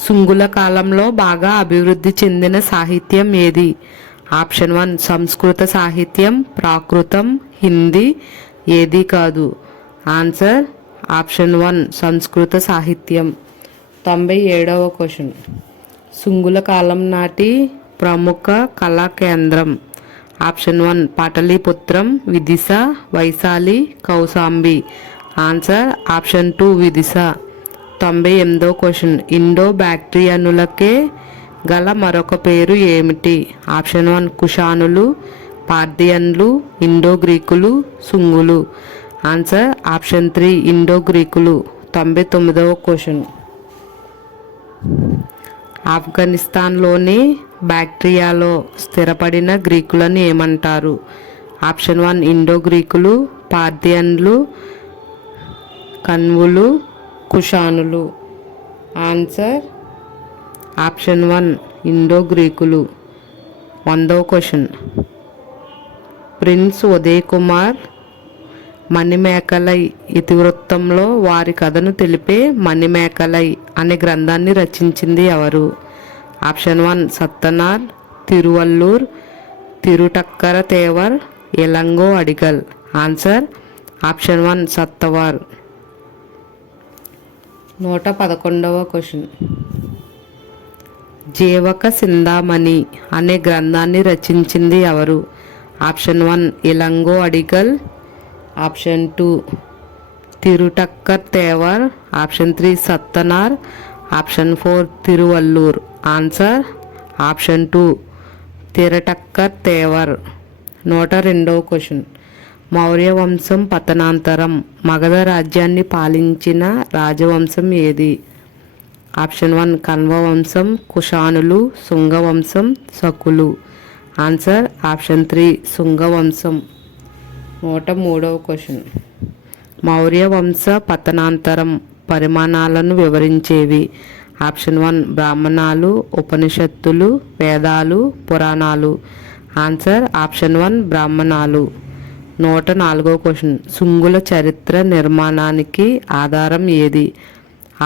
శుంగుల కాలంలో బాగా అభివృద్ధి చెందిన సాహిత్యం ఏది? ఆప్షన్ 1 సంస్కృత సాహిత్యం, ప్రాకృతం, హిందీ, ఏది కాదు. ఆన్సర్ ఆప్షన్ 1 సంస్కృత సాహిత్యం. 97వ క్వశ్చన్. శుంగుల కాలం నాటి ప్రముఖ కళా కేంద్రం. ఆప్షన్ 1 పాటలీపుత్రం, విదిశ, వైశాలి, కౌశాంబి. Answer option 2 Vidisha. 98వ క్వశ్చన్. ఇండో బ్యాక్ట్రియనులకే గల మరొక పేరు ఏమిటి? ఆప్షన్ 1 కుషానులు, పార్థియన్లు, ఇండో గ్రీకులు, శుంగులు. ఆన్సర్ ఆప్షన్ 3 ఇండో గ్రీకులు. 99వ క్వశ్చన్. ఆఫ్ఘనిస్తాన్లోని బ్యాక్ట్రియాలో స్థిరపడిన గ్రీకులను ఏమంటారు? ఆప్షన్ 1 ఇండో గ్రీకులు, పార్థియన్లు, కన్వులు, కుషానులు. ఆన్సర్ ఆప్షన్ 1 ఇండో గ్రీకులు. 100వ క్వశ్చన్. ప్రిన్స్ ఉదయ్ కుమార్ మణిమేకలై ఇతివృత్తంలో వారి కథను తెలిపే మణిమేకలై అనే గ్రంథాన్ని రచించింది ఎవరు? Option 1 Sattanar, Tiruvallur, Tiruttakkara Tevar, Ilango Adigal. Answer option 1 Sattavar. 111వ క్వశ్చన్. జీవక సిందామణి అనే గ్రంథాన్ని రచించింది ఎవరు? Option 1 Ilango Adigal, option 2 Tiruttakkar Tevar, option 3 Sattanar, option 4 Tiruvallur. Answer option 2 Tiruttakkar Tevar. 102వ క్వశ్చన్. మౌర్య వంశం పతనాంతరం మగధ రాజ్యాన్ని పాలించిన రాజవంశం ఏది? ఆప్షన్ 1 కన్వ వంశం, కుషానులు, శుంగవంశం, శకులు. ఆన్సర్ ఆప్షన్ 3 శుంగవంశం. 103వ క్వశ్చన్. మౌర్య వంశ పతనాంతరం పరిమాణాలను వివరించేవి. ఆప్షన్ 1 బ్రాహ్మణాలు, ఉపనిషత్తులు, వేదాలు, పురాణాలు. Answer option 1 బ్రాహ్మణాలు. 104వ క్వశ్చన్. శుంగుల చరిత్ర నిర్మాణానికి ఆధారం ఏది?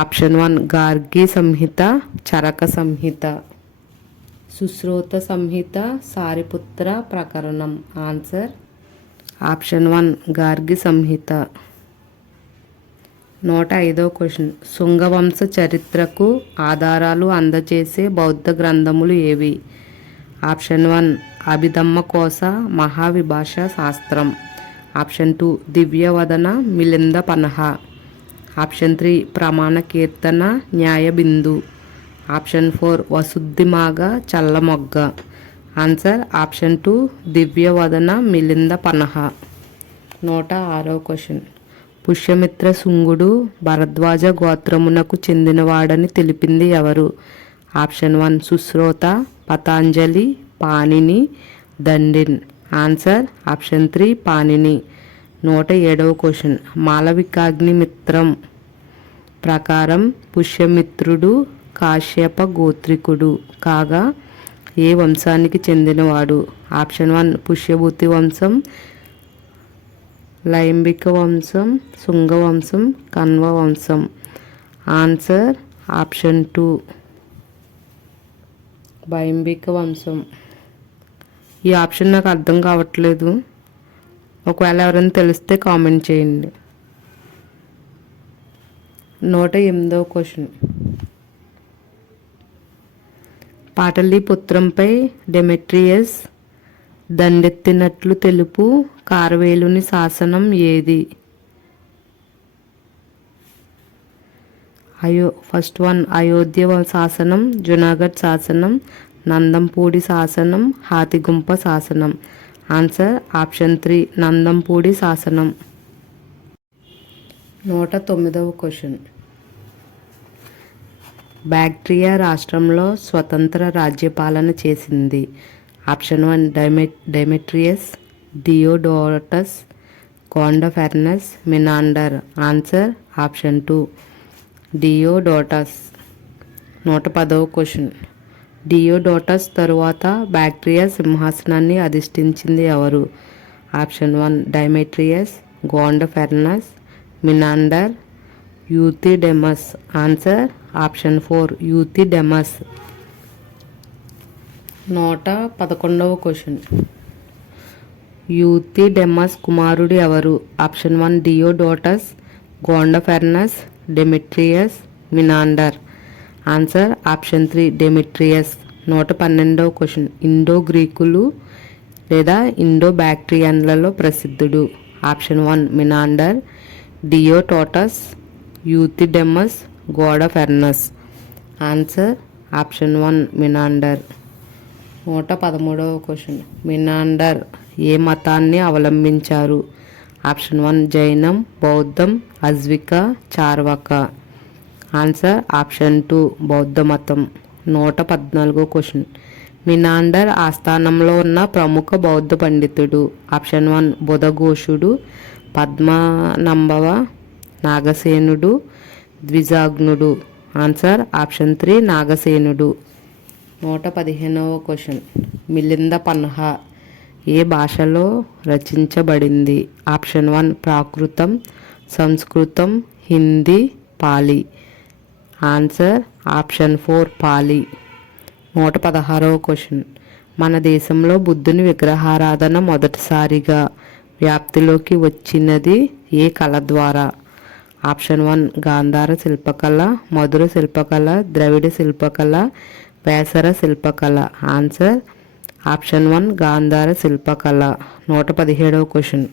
ఆప్షన్ 1 గార్గి సంహిత, చరక సంహిత, సుశ్రోత సంహిత, సారిపుత్ర ప్రకరణం. ఆన్సర్ ఆప్షన్ 1 గార్గి సంహిత. 105వ క్వశ్చన్. శుంగవంశ చరిత్రకు ఆధారాలు అందజేసే బౌద్ధ గ్రంథములు ఏవి? ఆప్షన్ 1 అభిధమ్మకోశ, మహావిభాష శాస్త్రం. Option 2 Divyavadana, Milinda Panha. Option 3 Pramana Kirtana, Nyayabindu. Option 4 Vasuddhimaga, చల్లమొగ్గ. Answer option 2 Divyavadana, Milinda Panha. 106వ క్వశ్చన్. పుష్యమిత్ర శుంగుడు భరద్వాజ గోత్రమునకు చెందినవాడని తెలిపింది ఎవరు? Option 1 Sushruta, Patanjali, Panini, Dandin. Answer option 3 Panini. 107వ క్వశ్చన్. మాళవికాగ్నిమిత్రం ప్రకారం పుష్యమిత్రుడు కాశ్యప గోత్రికుడు కాగా ఏ వంశానికి చెందినవాడు? ఆప్షన్ 1 పుష్యభూతి వంశం, లైంబిక వంశం, శుంగవంశం, కన్వ వంశం. ఆన్సర్ ఆప్షన్ 2 లైంబిక వంశం. ఈ ఆప్షన్ నాకు అర్థం కావట్లేదు. ఒకవేళ ఎవరైనా తెలిస్తే కామెంట్ చేయండి. 108వ క్వశ్చన్. పాటలీపుత్రంపై డెమెట్రియస్ దండెత్తినట్లు తెలుపు కార్వేలుని శాసనం ఏది? ఫస్ట్ 1 అయోధ్య శాసనం, జునాగఢ్ శాసనం, నందంపూడి శాసనం, హాతిగుంప శాసనం. ఆన్సర్ ఆప్షన్ 3 నందంపూడి శాసనం. 109వ క్వశ్చన్. బ్యాక్ట్రియా రాష్ట్రంలో స్వతంత్ర రాజ్యపాలన చేసింది. Option 1 Demetrius, Diodotus, Gondophernes, Menander. Answer option 2 Diodotus. 110వ క్వశ్చన్. డియోడోటస్ తరువాత బ్యాక్ట్రియా సింహాసనాన్ని అధిష్ఠించింది ఎవరు? Option 1 Demetrius, Gondophernes, Menander, Euthydemus. Answer option 4 Euthydemus. 111వ క్వశ్చన్. యూథిడెమస్ కుమారుడు ఎవరు? Option 1 Diodotus, Gondophernes, Demetrius, Menander. Answer option 3 Demetrius. 112వ క్వశ్చన్. ఇండో గ్రీకులు లేదా ఇండో బ్యాక్ట్రియన్లలో ప్రసిద్ధుడు? Option 1 Menander, Diodotus, Euthydemus, Gondophernes. Answer option 1 Menander. 113వ క్వశ్చన్. మినాండర్ ఏ మతాన్ని అవలంబించారు? ఆప్షన్ 1 జైనం, బౌద్ధం, అజ్విక, చార్వాక. ఆన్సర్ ఆప్షన్ 2 బౌద్ధ మతం. 114వ క్వశ్చన్. మినాండర్ ఆస్థానంలో ఉన్న ప్రముఖ బౌద్ధ పండితుడు? ఆప్షన్ 1 బుధఘోషుడు, పద్మనంబవ, నాగసేనుడు, ద్విజాగ్నుడు. ఆన్సర్ ఆప్షన్ 3 నాగసేనుడు. 115వ క్వశ్చన్. మిలింద పన్హా ఏ భాషలో రచించబడింది? ఆప్షన్ 1 ప్రాకృతం, సంస్కృతం, హిందీ, పాలి. ఆన్సర్ ఆప్షన్ 4 పాలి. 116వ క్వశ్చన్. మన దేశంలో బుద్ధుని విగ్రహారాధన మొదటిసారిగా వ్యాప్తిలోకి వచ్చినది ఏ కళ ద్వారా? ఆప్షన్ 1 గాంధార శిల్పకళ, మధుర శిల్పకళ, ద్రవిడ శిల్పకళ, వేసర శిల్పకళ. ఆన్సర్ ఆప్షన్ 1 గాంధార శిల్పకళ. 117వ క్వశ్చన్.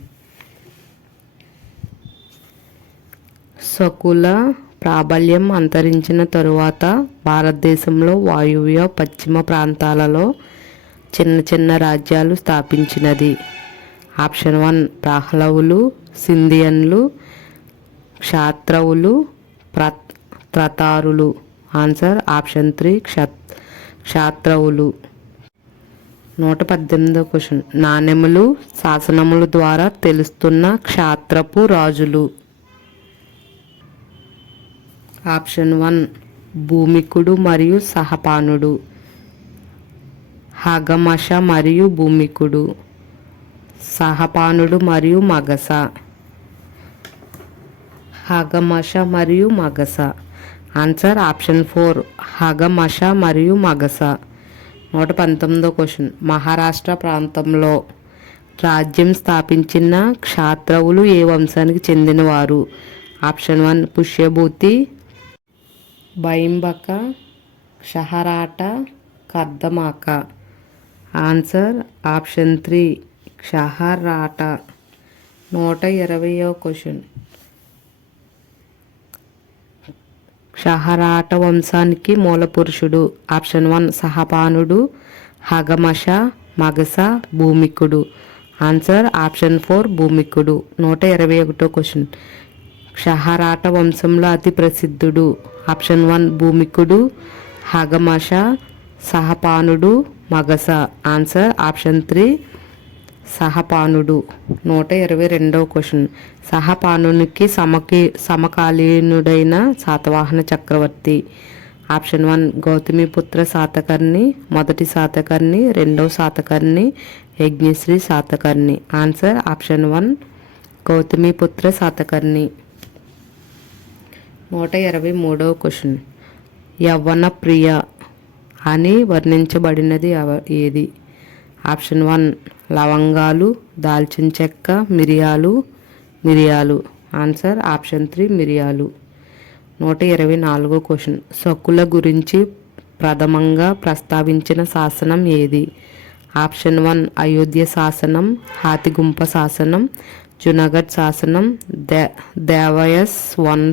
శకుల ప్రాబల్యం అంతరించిన తరువాత భారతదేశంలో వాయువ్య పశ్చిమ ప్రాంతాలలో చిన్న చిన్న రాజ్యాలు స్థాపించినది? ఆప్షన్ 1 పాహ్లవులు, సింధియన్లు, క్షాత్రవులు, త్రతారులు. ఆన్సర్ ఆప్షన్ 3 క్షాత్రవులు. 118వ క్వశ్చన్. నాణెములు, శాసనముల ద్వారా తెలుస్తున్న క్షాత్రపు రాజులు? ఆప్షన్ 1 భూమికుడు మరియు సహపానుడు, హగమష మరియు భూమికుడు, సహపానుడు మరియు మగస. హగమష మరియు మగస. ఆన్సర్ ఆప్షన్ 4 హగమష మరియు మగస. 119వ క్వశ్చన్. మహారాష్ట్ర ప్రాంతంలో రాజ్యం స్థాపించిన క్షాత్రవులు ఏ వంశానికి చెందినవారు? Option 1 Pushyabhuti, Baimbaka, Kshaharata, Kardamaka. Answer option 3 Kshaharata. 120వ క్వశ్చన్. క్షహరాట వంశానికి మూలపురుషుడు? ఆప్షన్ 1 సహపానుడు, హగమష, మగస, భూమికుడు. ఆన్సర్ ఆప్షన్ 4 భూమికుడు. 121వ క్వశ్చన్. క్షహరాట వంశంలో అతి ప్రసిద్ధుడు? ఆప్షన్ 1 భూమికుడు, హగమష, సహపానుడు, మగస. ఆన్సర్ ఆప్షన్ 3 సహపానుడు. 122వ క్వశ్చన్. సహపానునికి సమకాలీనుడైన శాతవాహన చక్రవర్తి? ఆప్షన్ 1 గౌతమిపుత్ర శాతకర్ణి, మొదటి శాతకర్ణి, రెండవ శాతకర్ణి, యజ్ఞశ్రీ శాతకర్ణి. Answer option 1 Gautamiputra Satakarni. 123వ క్వశ్చన్. యవ్వన ప్రియ అని వర్ణించబడినది ఏది? ఆప్షన్ 1 లవంగాలు, దాల్చిన చెక్క, మిరియాలు. ఆన్సర్ ఆప్షన్ 3 మిరియాలు. 124వ క్వశ్చన్. శకుల గురించి ప్రథమంగా ప్రస్తావించిన శాసనం ఏది? ఆప్షన్ 1 అయోధ్య శాసనం, హాతిగుంప శాసనం, జునాగఢ్ శాసనం, దేవయస్ 1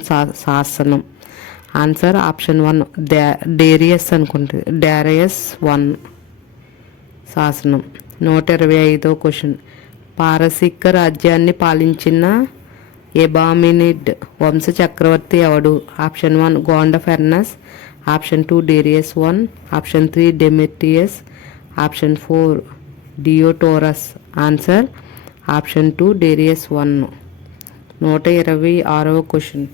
శాసనం. ఆన్సర్ ఆప్షన్ 1 డేరియస్ 1 శాసనం. 125వ క్వశ్చన్. పారసీక రాజ్యాన్ని పాలించిన ఎబామినిడ్ వంశ చక్రవర్తి ఎవడు? Option 1 Gondophernes, option 2 Darius 1, option 3 Demetrius, option 4 Diodorus. Answer option 2 Darius 1. 126వ క్వశ్చన్.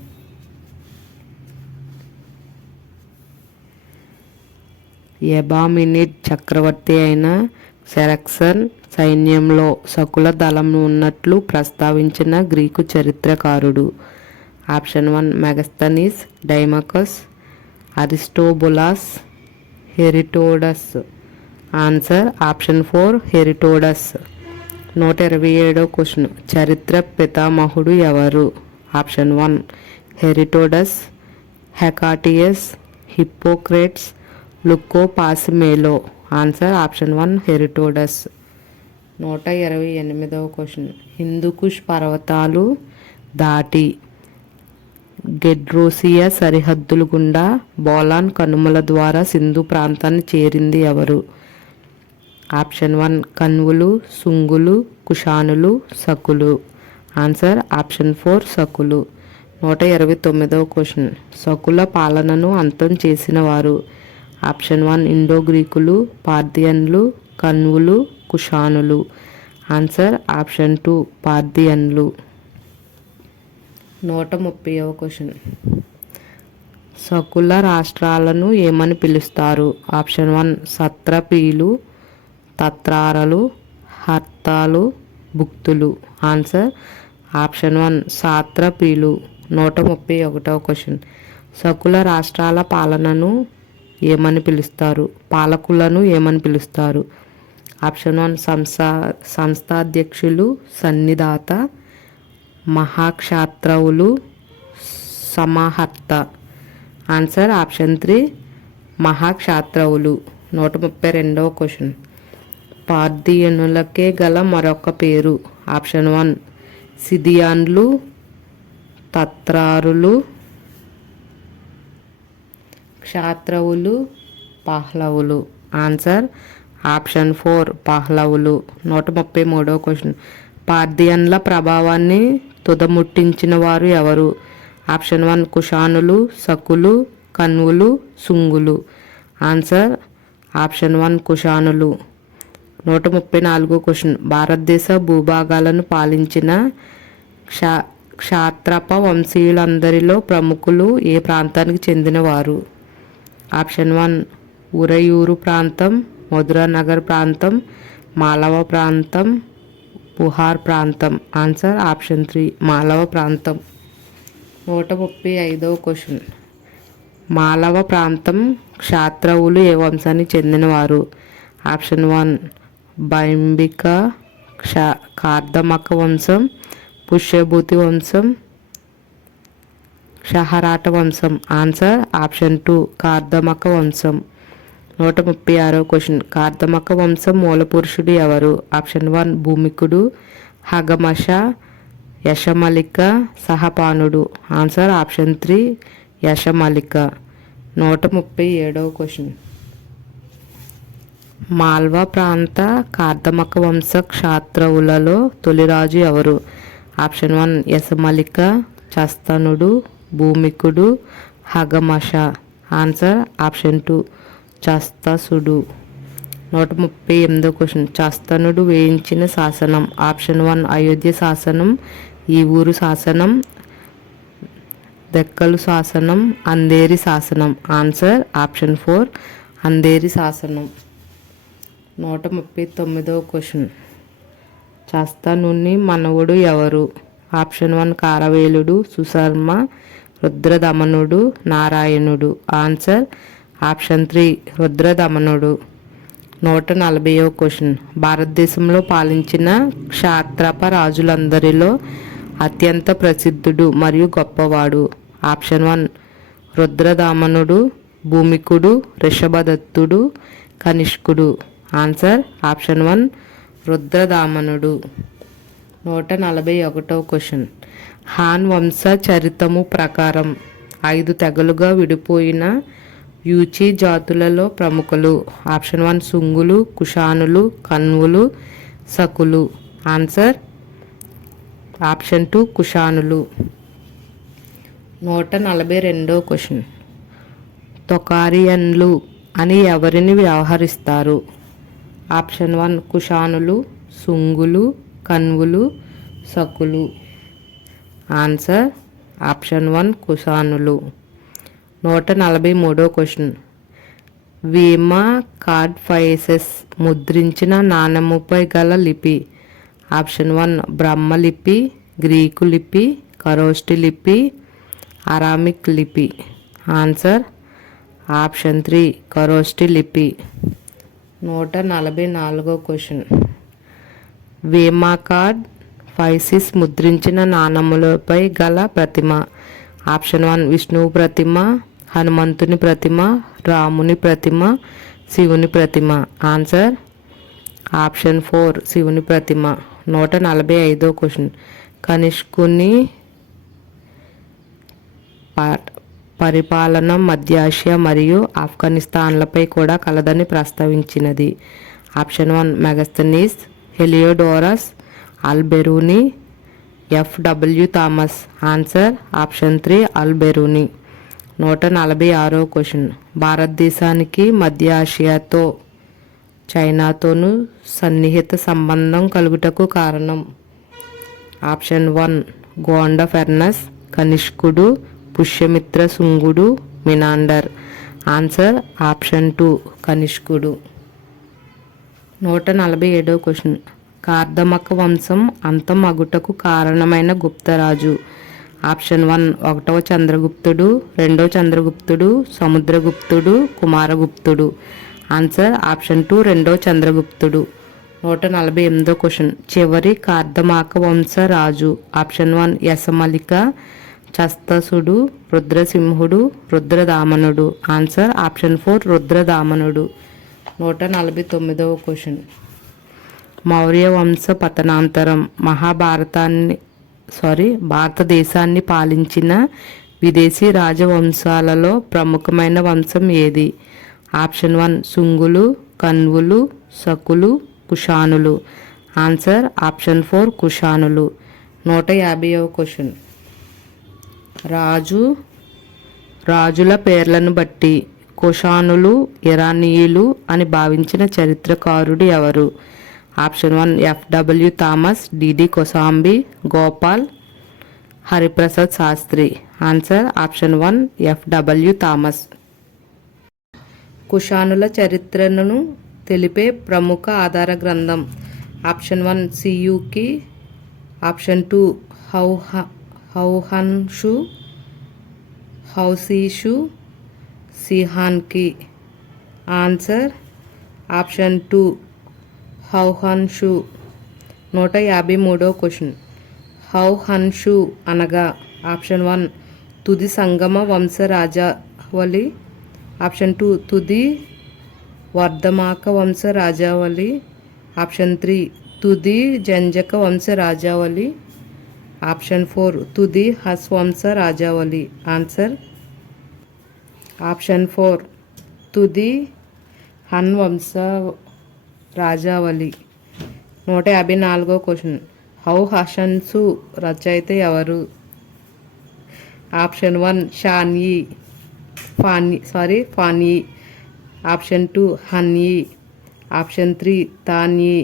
ఎబామినిడ్ చక్రవర్తి అయిన సెరక్సన్ సైన్యంలో సకుల దళం ఉన్నట్లు ప్రస్తావించిన గ్రీకు చరిత్రకారుడు. Option 1 Megasthenes, Deimachus, Aristobulus, Herodotus. Answer option 4 Herodotus. 127వ క్వశ్చన్. చరిత్ర పితామహుడు ఎవరు? ఆప్షన్ 1 హెరిటోడస్, హెకాటియస్, హిప్పోక్రేట్స్, లుకోపాసిమేలో. Answer option 1 Herodotus. 128వ క్వశ్చన్. హిందూకుష్ పర్వతాలు దాటి గెడ్రోసియా సరిహద్దులు గుండా బోలాన్ కనుమల ద్వారా సింధు ప్రాంతాన్ని చేరింది ఎవరు? ఆప్షన్ 1 కన్వులు, సుంగులు, కుషానులు, సకులు. ఆన్సర్ ఆప్షన్ 4 సకులు. 129వ క్వశ్చన్. సకుల పాలనను అంతం చేసిన వారు? ఆప్షన్ 1 ఇండో గ్రీకులు, పార్థియన్లు, కన్వులు, కుషానులు. ఆన్సర్ ఆప్షన్ 2 పార్థియన్లు. 130వ క్వశ్చన్. సకుల రాష్ట్రాలను ఏమని పిలుస్తారు? ఆప్షన్ 1 సత్రపీలు, తత్రారలు, హర్తాలు, భుక్తులు. ఆన్సర్ ఆప్షన్ 1 సాత్రపీలు. 131వ క్వశ్చన్. సకుల రాష్ట్రాల పాలనను ఏమని పిలుస్తారు? పాలకులను ఏమని పిలుస్తారు? ఆప్షన్ 1 సంస్థాధ్యక్షులు, సన్నిధాత, మహాక్షాత్రవులు, సమాహర్త. ఆన్సర్ ఆప్షన్ 3 మహాక్షాత్రవులు. 132వ క్వశ్చన్. పార్థియనులకే గల మరొక పేరు? ఆప్షన్ 1 సిదియాన్లు, తత్రారులు, క్షాత్రవులు, పహ్లవులు. ఆన్సర్ ఆప్షన్ 4 పహ్లవులు. 133వ క్వశ్చన్. పార్థియన్ల ప్రభావాన్ని తుదముట్టించిన వారు ఎవరు? ఆప్షన్ 1 కుషానులు, సకులు, కన్వులు, సుంగులు. ఆన్సర్ ఆప్షన్ 1 కుషానులు. 134వ క్వశ్చన్. భారతదేశ భూభాగాలను పాలించిన క్షాత్రప వంశీయులందరిలో ప్రముఖులు ఏ ప్రాంతానికి చెందినవారు? ఆప్షన్ 1 ఉరయూరు ప్రాంతం, మధురానగర్ ప్రాంతం, మాలవ ప్రాంతం, బుహార్ ప్రాంతం. ఆన్సర్ ఆప్షన్ 3 మాలవ ప్రాంతం. 135వ క్వశ్చన్. మాలవ ప్రాంతం క్షాత్రవులు ఏ వంశానికి చెందినవారు? ఆప్షన్ 1 బైంబిక, కార్దమక వంశం, పుష్యభూతి వంశం, షహరాట వంశం. ఆన్సర్ ఆప్షన్ 2 కార్దమక వంశం. 136వ క్వశ్చన్. కార్దమక వంశం మూలపురుషుడు ఎవరు? ఆప్షన్ 1 భూమికుడు, హగమష, యశమలిక, సహపానుడు. Answer option 3 Yashamalika. 137వ క్వశ్చన్. మాల్వా ప్రాంత కార్దమక వంశ క్షాత్రవులలో తొలిరాజు ఎవరు? ఆప్షన్ 1 యశమలిక, చస్తనుడు, భూమికుడు, హగమష. ఆన్సర్ ఆప్షన్ 2 చస్తసుడు. 138వ క్వశ్చన్. చస్తనుడు వేయించిన శాసనం? ఆప్షన్ 1 అయోధ్య శాసనం, ఈ ఊరు శాసనం, దెక్కలు శాసనం, అందేరి శాసనం. ఆన్సర్ ఆప్షన్ 4 అందేరి శాసనం. 139వ క్వశ్చన్. చస్తనుని మనవుడు ఎవరు? ఆప్షన్ 1 కారవేలుడు, సుశర్మ, రుద్రదమనుడు, నారాయణుడు. ఆన్సర్ ఆప్షన్ 3 రుద్రదమనుడు. 140వ క్వశ్చన్. భారతదేశంలో పాలించిన క్షాత్రప రాజులందరిలో అత్యంత ప్రసిద్ధుడు మరియు గొప్పవాడు? ఆప్షన్ 1 రుద్రదమనుడు, భూమికుడు, రిషభదత్తుడు, కనిష్కుడు. ఆన్సర్ ఆప్షన్ 1 రుద్రదామనుడు. 141వ క్వశ్చన్. హాన్ వంశ చరితము ప్రకారం 5 తెగలుగా విడిపోయిన యూచి జాతులలో ప్రముఖులు? ఆప్షన్ 1 సుంగులు, కుషానులు, కన్వులు, సకులు. ఆన్సర్ ఆప్షన్ 2 కుషానులు. 142వ క్వశ్చన్. తొకారియన్లు అని ఎవరిని వ్యవహరిస్తారు? ఆప్షన్ 1 కుషానులు, సుంగులు, కన్వులు, సకులు. ఆన్సర్ ఆప్షన్ 1 కుషానులు. 143వ క్వశ్చన్. వీమా కార్డ్ ఫైసెస్ ముద్రించిన నాణెముపై గల లిపి. ఆప్షన్ 1 బ్రహ్మలిపి, గ్రీకు లిపి, ఖరోష్టి లిపి, అరామిక్ లిపి. ఆన్సర్ ఆప్షన్ 3 ఖరోష్టి లిపి. 144వ క్వశ్చన్. వీమా కార్డ్ ఫైసిస్ ముద్రించిన నాణములపై గల ప్రతిమ. ఆప్షన్ 1 విష్ణువు ప్రతిమ, హనుమంతుని ప్రతిమ, రాముని ప్రతిమ, శివుని ప్రతిమ. ఆన్సర్ ఆప్షన్ 4 శివుని ప్రతిమ. 145వ క్వశ్చన్. కనిష్కుని పరిపాలన మధ్యాసియా మరియు ఆఫ్ఘనిస్తాన్లపై కూడా కలదని ప్రస్తావించినది. Option 1 Megasthenes, Heliodorus, Alberuni, F W Thomas. Answer option 3 Alberuni. 146వ క్వశ్చన్. భారతదేశానికి మధ్య ఆసియాతో చైనాతోనూ సన్నిహిత సంబంధం కలుగుటకు కారణం. ఆప్షన్ 1 గోండ ఫెర్నస్, కనిష్కుడు, పుష్యమిత్ర శుంగుడు, మినాండర్. ఆన్సర్ ఆప్షన్ 2 కనిష్కుడు. 147వ క్వశ్చన్. కార్దమక వంశం అంతం అగుటకు కారణమైన గుప్తరాజు. ఆప్షన్ 1 1వ చంద్రగుప్తుడు, 2వ చంద్రగుప్తుడు, సముద్రగుప్తుడు, కుమారగుప్తుడు. ఆన్సర్ ఆప్షన్ 2 2వ చంద్రగుప్తుడు. 148వ క్వశ్చన్. చివరి కార్దమాక వంశ రాజు. ఆప్షన్ 1 యసమలిక, చస్తసుడు, రుద్రసింహుడు, రుద్రదామనుడు. ఆన్సర్ ఆప్షన్ 4 రుద్రదామనుడు. 149వ క్వశ్చన్. మౌర్య వంశ పతనాంతరం భారతదేశాన్ని పాలించిన విదేశీ రాజవంశాలలో ప్రముఖమైన వంశం ఏది? ఆప్షన్ 1 సుంగులు, కన్వులు, సకులు, కుషానులు. ఆన్సర్ ఆప్షన్ 4 కుషానులు. 150వ క్వశ్చన్. రాజుల పేర్లను బట్టి కుషానులు ఇరానీయులు అని భావించిన చరిత్రకారుడు ఎవరు? Option 1 F W Thomas, D D Kosambi, Gopal, Hariprasad Shastri. Answer option 1 F W Thomas. కుషానుల చరిత్రను తెలిపే ప్రముఖ ఆధార గ్రంథం. ఆప్షన్ 1 సియూకి, ఆప్షన్ 2 హౌహన్షు, హౌసీషు, సిహాన్కి. Answer option 2 Hou Hanshu. 153వ క్వశ్చన్. హౌహన్షు అనగా ఆప్షన్ 1 తుది సంగమ వంశ రాజావళి, ఆప్షన్ 2 తుది వర్ధమాక వంశ రాజావళి, ఆప్షన్ 3 తుది జంజక వంశ రాజావళి, ఆప్షన్ 4 తుది హస్వంశ రాజావళి. ఆన్సర్ ఆప్షన్ 4 తుది హన్ వంశ రాజావళి. 154వ క్వశ్చన్. హౌహన్షు రచయిత ఎవరు? ఆప్షన్ 1 ఫాన్యీ, ఆప్షన్ 2 హన్యీ, ఆప్షన్ 3 తాన్యీ,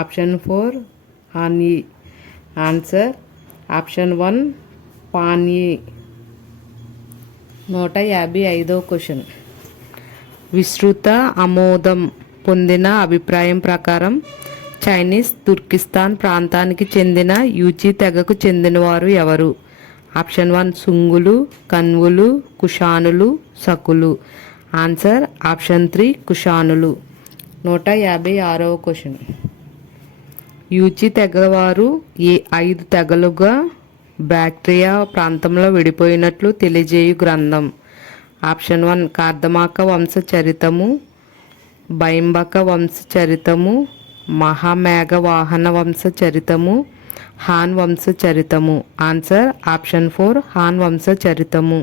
ఆప్షన్ 4 హాన్యీ. Answer option 1 Fan Ye. 155వ క్వశ్చన్. విస్తృత ఆమోదం పొందిన అభిప్రాయం ప్రకారం చైనీస్ తుర్కిస్తాన్ ప్రాంతానికి చెందిన యూచి తెగకు చెందినవారు ఎవరు? ఆప్షన్ 1 సుంగులు, కన్వులు, కుషానులు, సకులు. ఆన్సర్ ఆప్షన్ 3 కుషానులు. 156వ క్వశ్చన్. యూచి తెగవారు 5 తెగలుగా బ్యాక్ట్రియా ప్రాంతంలో విడిపోయినట్లు తెలియజేయు గ్రంథం. ఆప్షన్ 1 కార్దమాక వంశ చరితము, బైంబక వంశ చరితము, మహామేఘవాహన వంశ చరితము, హాన్ వంశ చరితము. ఆన్సర్ ఆప్షన్ 4 హాన్ వంశ చరితము.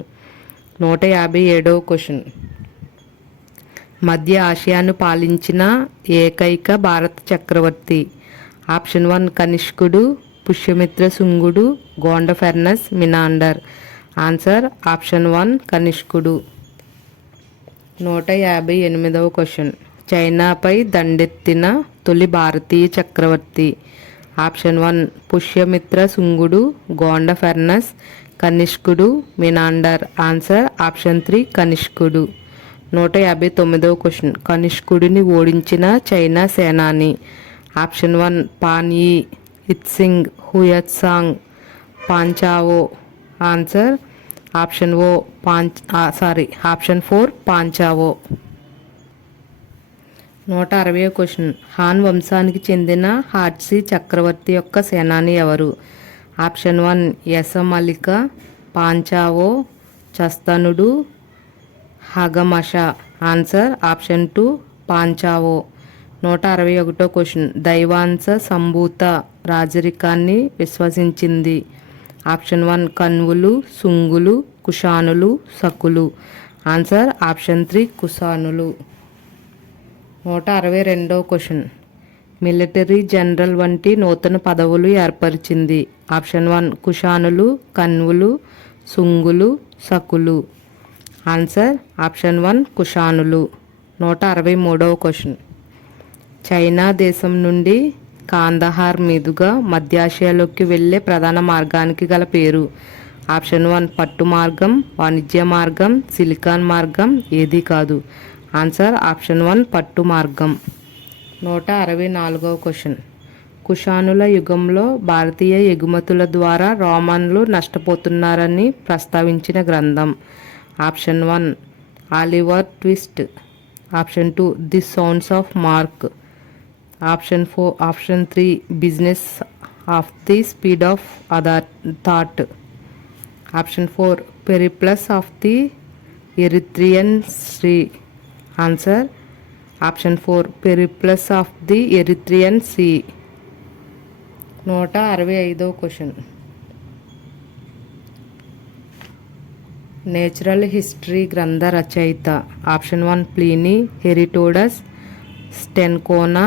157వ క్వశ్చన్. మధ్య ఆసియాను పాలించిన ఏకైక భారత చక్రవర్తి. ఆప్షన్ 1 కనిష్కుడు, పుష్యమిత్ర శుంగుడు, Gondophares, Menander. Answer option 1 కనిష్కుడు. 158వ క్వశ్చన్. చైనాపై దండెత్తిన తొలి భారతీయ చక్రవర్తి. ఆప్షన్ 1 పుష్యమిత్ర శుంగుడు, గోండ ఫెర్నస్, కనిష్కుడు, మినాండర్. ఆన్సర్ ఆప్షన్ 3 కనిష్కుడు. 159వ క్వశ్చన్. కనిష్కుడిని ఓడించిన చైనా సేనాని. Option 1 Fan Ye, Itsing, Hiuen Tsang, Pan Chao. Answer option 4 Pan Chao. 160వ క్వశ్చన్. హాన్ వంశానికి చెందిన హాట్సీ చక్రవర్తి యొక్క సేనాని ఎవరు? ఆప్షన్ 1 యసమలిక, పాంచావో, చస్తనుడు, హగమష. ఆన్సర్ ఆప్షన్ 2 పాంచావో. 161వ క్వశ్చన్. దైవాంశ సంభూత రాజరికాన్ని విశ్వసించింది. ఆప్షన్ 1 కన్వులు, సుంగులు, కుషానులు, సకులు. ఆన్సర్ ఆప్షన్ 3 కుషానులు. 162వ క్వశ్చన్. మిలిటరీ జనరల్ వంటి నూతన పదవులు ఏర్పరిచింది. ఆప్షన్ 1 కుషానులు, కన్వులు, సుంగులు, సకులు. ఆన్సర్ ఆప్షన్ 1 కుషానులు. 163వ క్వశ్చన్. చైనా దేశం నుండి కాందహార్ మీదుగా మధ్యాసియాలోకి వెళ్ళే ప్రధాన మార్గానికి గల పేరు. ఆప్షన్ 1 పట్టు మార్గం, వాణిజ్య మార్గం, సిలికాన్ మార్గం. ఏది కాదు. ఆన్సర్ ఆప్షన్ 1 పట్టు మార్గం. 164వ క్వశ్చన్. కుషానుల యుగంలో భారతీయ ఎగుమతుల ద్వారా రోమన్లు నష్టపోతున్నారని ప్రస్తావించిన గ్రంథం. Option 1 Oliver Twist. Option 2 the sounds of mark. Option 3 business of the speed of other thought. Option 4 Periplus of the Erythraean sea. Answer option 4 Periplus of the Erythraean sea. 165వ క్వశ్చన్. నేచురల్ హిస్టరీ గ్రంథ రచయిత. Option 1 Pliny, Herodotus, Sten Konow,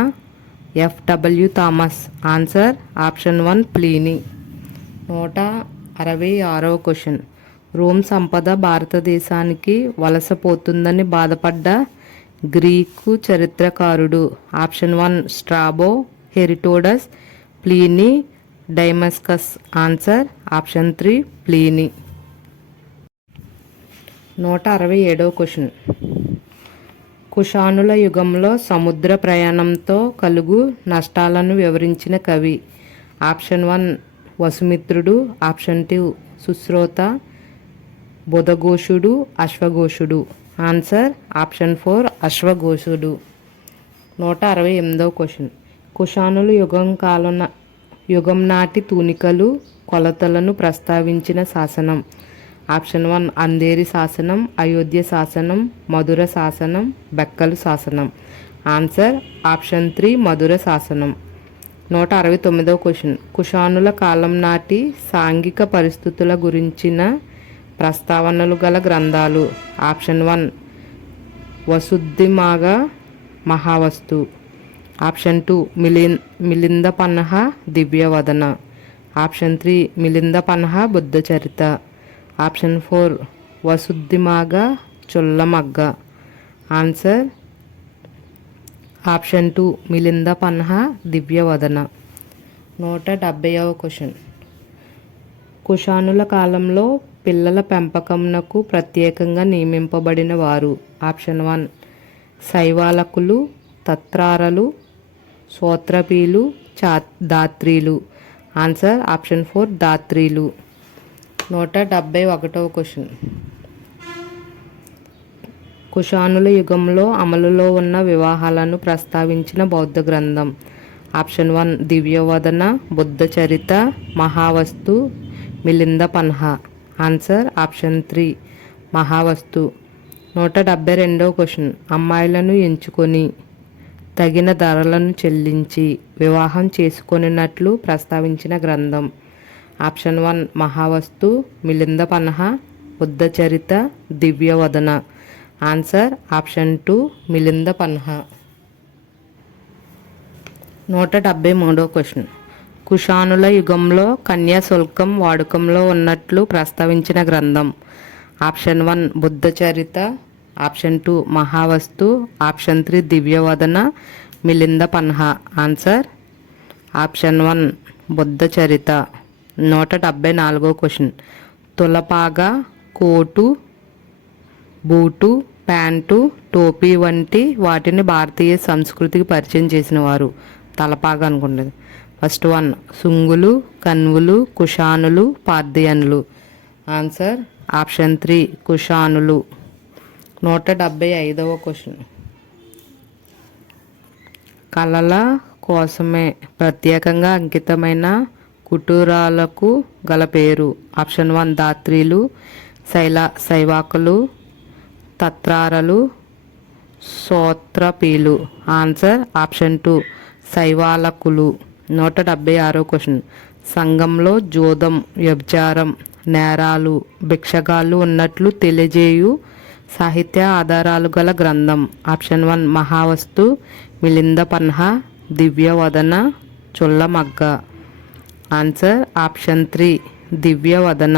FW Thomas. Answer option 1 Pliny. 166వ question. Rome సంపద భారతదేశానికి వలసపోతుందని బాధపడ్డ Greek చరిత్రకారుడు. Option 1 Strabo, Herodotus, Pliny, డైమస్కస్. Answer option 3 Pliny. 167వ క్వశ్చన్. కుషానుల యుగంలో సముద్ర ప్రయాణంతో కలుగు నష్టాలను వివరించిన కవి. ఆప్షన్ 1 వసుమిత్రుడు. ఆప్షన్ 2 సుశ్రోత, బుధఘోషుడు, అశ్వఘోషుడు. ఆన్సర్ ఆప్షన్ 4 అశ్వఘోషుడు. 168వ క్వశ్చన్. కుషానుల యుగం నాటి తూనికలు, కొలతలను ప్రస్తావించిన శాసనం. ఆప్షన్ 1 అంధేరి శాసనం, అయోధ్య శాసనం, మధుర శాసనం, బెక్కలు శాసనం. ఆన్సర్ ఆప్షన్ 3 మధుర శాసనం. 169వ క్వశ్చన్. కుషానుల కాలం నాటి సాంఘిక పరిస్థితుల గురించిన ప్రస్తావనలు గల గ్రంథాలు. Option 1 Visuddhimagga Mahavastu. Option 2 Milinda Panha Divyavadana. Option 3 Milinda Panha Buddhacharita. Option 4 Visuddhimagga Cullavagga. Answer option 2 Milinda Panha Divyavadana. 170వ క్వశ్చన్. కుషానుల కాలంలో పిల్లల పెంపకంనకు ప్రత్యేకంగా నియమింపబడిన వారు. ఆప్షన్ 1 శైవాలకులు, తత్రారలు, సోత్రపీలు, దాత్రీలు. ఆన్సర్ ఆప్షన్ 4 దాత్రీలు. 171వ క్వశ్చన్. కుషానుల యుగంలో అమలులో ఉన్న వివాహాలను ప్రస్తావించిన బౌద్ధ గ్రంథం. Option 1 Divyavadana, Buddhacharita, Mahavastu, Milinda Panha. Answer option 3 Mahavastu. 172వ క్వశ్చన్. అమ్మాయిలను ఎంచుకొని తగిన ధరలను చెల్లించి వివాహం చేసుకొనినట్లు ప్రస్తావించిన గ్రంథం. Option 1 Mahavastu, Milinda Panha, Buddhacharita, Divyavadana. Answer option 2 Milinda Panha. 173వ క్వశ్చన్. కుషానుల యుగంలో కన్యాశుల్కం వాడుకంలో ఉన్నట్లు ప్రస్తావించిన గ్రంథం. Option 1 Buddhacharita. Option 2 Mahavastu, option 3 Divyavadana, Milinda Panha. Answer option 1 Buddhacharita. 174వ క్వశ్చన్. తులపాగా, కోటు, బూటు, ప్యాంటు, టోపీ వంటి వాటిని భారతీయ సంస్కృతికి పరిచయం చేసిన వారు. తలపాగా అనుకుంటుంది. ఫస్ట్ 1 సుంగులు, కన్వులు, కుషానులు, పార్థియన్లు. ఆన్సర్ ఆప్షన్ 3 కుషానులు. 175వ క్వశ్చన్. కళల కోసమే ప్రత్యేకంగా అంకితమైన కుటీరాలకు గల పేరు. ఆప్షన్ 1 దాత్రీలు, శైవాకులు, తత్రారలు, సోత్రపీలు. ఆన్సర్ ఆప్షన్ 2 శైవాలకులు. 176వ క్వశ్చన్. సంఘంలో జూదం, వ్యభిచారం, నేరాలు, భిక్షగాళ్ళు ఉన్నట్లు తెలియజేయు సాహిత్య ఆధారాలు గల గ్రంథం. Option 1 Mahavastu, Milinda Panha, Divyavadana, Cullavagga. Answer option 3 Divyavadana.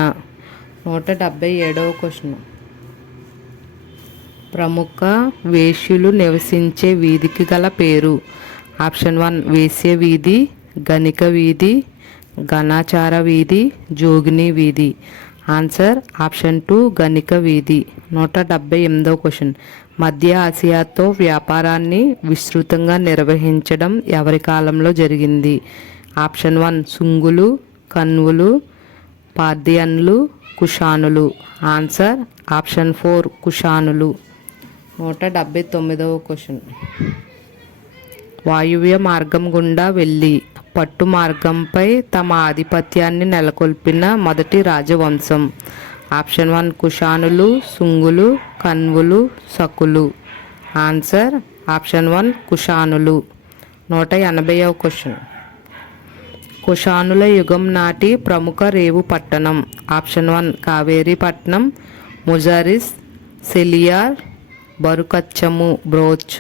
177వ క్వశ్చన్. ప్రముఖ వేశ్యలు నివసించే వీధికి గల పేరు. ఆప్షన్ 1 వేశ్య వీధి, గణిక వీధి, ఘనాచార వీధి, జోగిని వీధి. ఆన్సర్ ఆప్షన్ 2 గణిక వీధి. 178వ క్వశ్చన్. మధ్య ఆసియాతో వ్యాపారాన్ని విస్తృతంగా నిర్వహించడం ఎవరి కాలంలో జరిగింది. ఆప్షన్ 1 సుంగులు, కన్వులు, పార్థియన్లు, కుషానులు. ఆన్సర్ ఆప్షన్ 4 కుషానులు. 179వ క్వశ్చన్. వాయువ్య మార్గం గుండా వెళ్ళి పట్టు మార్గంపై తమ ఆధిపత్యాన్ని నెలకొల్పిన మొదటి రాజవంశం. ఆప్షన్ 1 కుషానులు, సుంగులు, కన్వులు, సకులు. ఆన్సర్ ఆప్షన్ 1 కుషానులు. 180వ క్వశ్చన్. కుషానుల యుగం నాటి ప్రముఖ రేవు పట్టణం. ఆప్షన్ 1 కావేరీ పట్నం, ముజారిస్, సెలియార్, బరుకచ్చము, బ్రోచ్.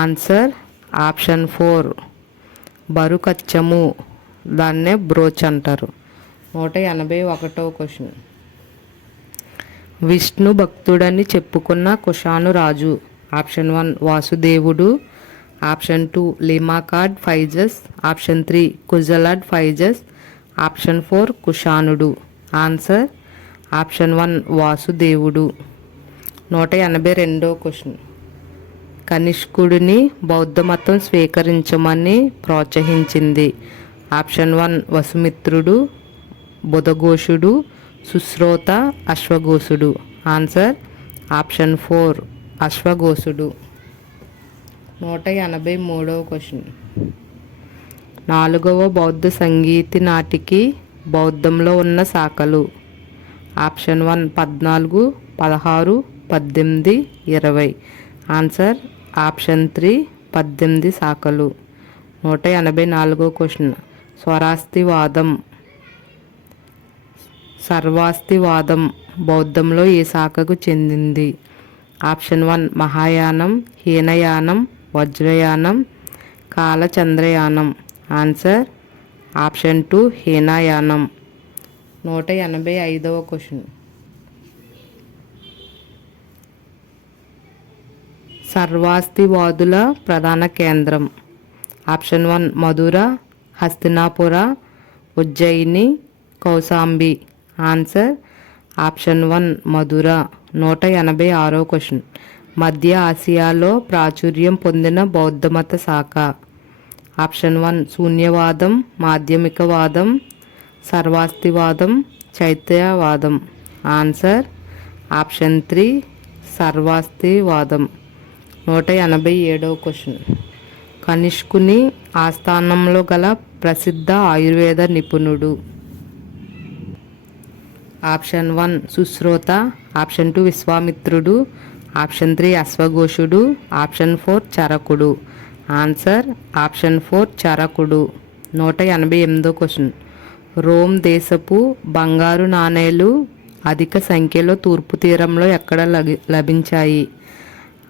ఆన్సర్ ఆప్షన్ 4 బరుకచ్చము. దాన్నే బ్రోచ్ అంటారు. 181వ క్వశ్చన్. విష్ణు భక్తుడని చెప్పుకున్న కుషాను రాజు. ఆప్షన్ 1 వాసుదేవుడు, ఆప్షన్ 2 లిమాకాడ్ ఫైజస్, ఆప్షన్ 3 కుజలాడ్ ఫైజస్, ఆప్షన్ 4 కుషానుడు. ఆన్సర్ ఆప్షన్ 1 వాసుదేవుడు. 182వ క్వశ్చన్. కనిష్కుడిని బౌద్ధమతం స్వీకరించమని ప్రోత్సహించింది. ఆప్షన్ 1 వసుమిత్రుడు, బుధఘోషుడు, సుశ్రోత, అశ్వఘోషుడు. ఆన్సర్ ఆప్షన్ 4 అశ్వఘోషుడు. 183వ క్వశ్చన్. 4వ బౌద్ధ సంగీతి నాటికి బౌద్ధంలో ఉన్న శాఖలు. ఆప్షన్ 1 14, 16, 18, 20. ఆన్సర్ ఆప్షన్ 3 18 శాఖలు. 184వ క్వశ్చన్. స్వరాస్తివాదం, సర్వాస్తివాదం బౌద్ధంలో ఏ శాఖకు చెందింది. ఆప్షన్ 1 మహాయానం, హీనయానం, వజ్రయానం, కాలచంద్రయానం. ఆన్సర్ ఆప్షన్ 2 హీనయానం. 185వ క్వశ్చన్. సర్వాస్తివాదుల ప్రధాన కేంద్రం. Option 1 Mathura, Hastinapura, Ujjayini, Kaushambi. Answer option 1 Mathura. 186వ క్వశ్చన్. మధ్య ఆసియాలో ప్రాచుర్యం పొందిన బౌద్ధమత శాఖ. ఆప్షన్ 1 శూన్యవాదం, మాధ్యమికవాదం, సర్వాస్తివాదం, చైత్యవాదం. ఆన్సర్ ఆప్షన్ 3 సర్వాస్తివాదం. 187వ క్వశ్చన్. కనిష్కుని ఆస్థానంలో గల ప్రసిద్ధ ఆయుర్వేద నిపుణుడు. ఆప్షన్ 1 సుశ్రోత, ఆప్షన్ 2 విశ్వామిత్రుడు, ఆప్షన్ 3 అశ్వఘోషుడు, ఆప్షన్ 4 చరకుడు. ఆన్సర్ ఆప్షన్ 4 చరకుడు. 188వ క్వశ్చన్. రోమ్ దేశపు బంగారు నాణేలు అధిక సంఖ్యలో తూర్పు తీరంలో ఎక్కడ లభించాయి.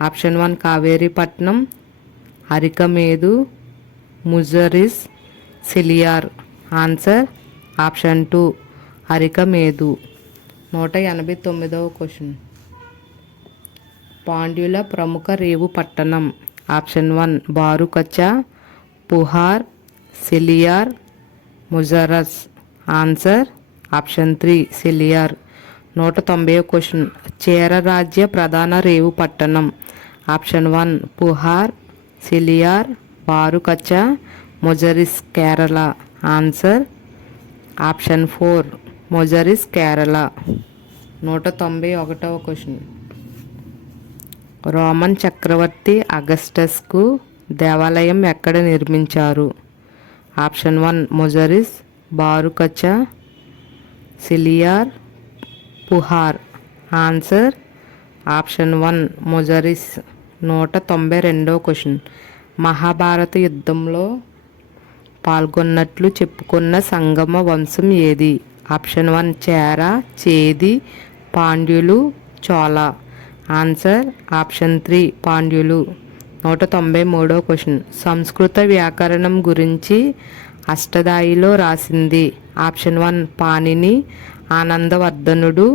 Option 1 Kaveripattinam, Arikamedu, Muziris, Saliyur. Answer option 2 Arikamedu. 189వ క్వశ్చన్. పాండ్యుల ప్రముఖ రేవు పట్టణం. Option 1 Bharukaccha, Puhar, Saliyur, Muziris. Answer option 3 Saliyur. 190వ క్వశ్చన్. చేర రాజ్య ప్రధాన రేవు పట్టణం. Option 1 Puhar, Saliyur, Bharukaccha, Muziris, Kerala. Answer option 4 ముజరిస్, Kerala. 191వ క్వశ్చన్. రోమన్ చక్రవర్తి అగస్టస్కు దేవాలయం ఎక్కడ నిర్మించారు? Option 1 Muziris, Bharukaccha, Saliyur, Puhar. Answer option 1 Muziris. 192వ క్వశ్చన్. మహాభారత యుద్ధంలో పాల్గొన్నట్లు చెప్పుకున్న సంగమ వంశం ఏది? ఆప్షన్ 1 చేర, చేది, పాండ్యులు, చోళ. ఆన్సర్ ఆప్షన్ 3 పాండ్యులు. 193వ క్వశ్చన్. సంస్కృత వ్యాకరణం గురించి అష్టదాయిలో రాసింది. ఆప్షన్ 1 పాణిని, ఆనందవర్ధనుడు,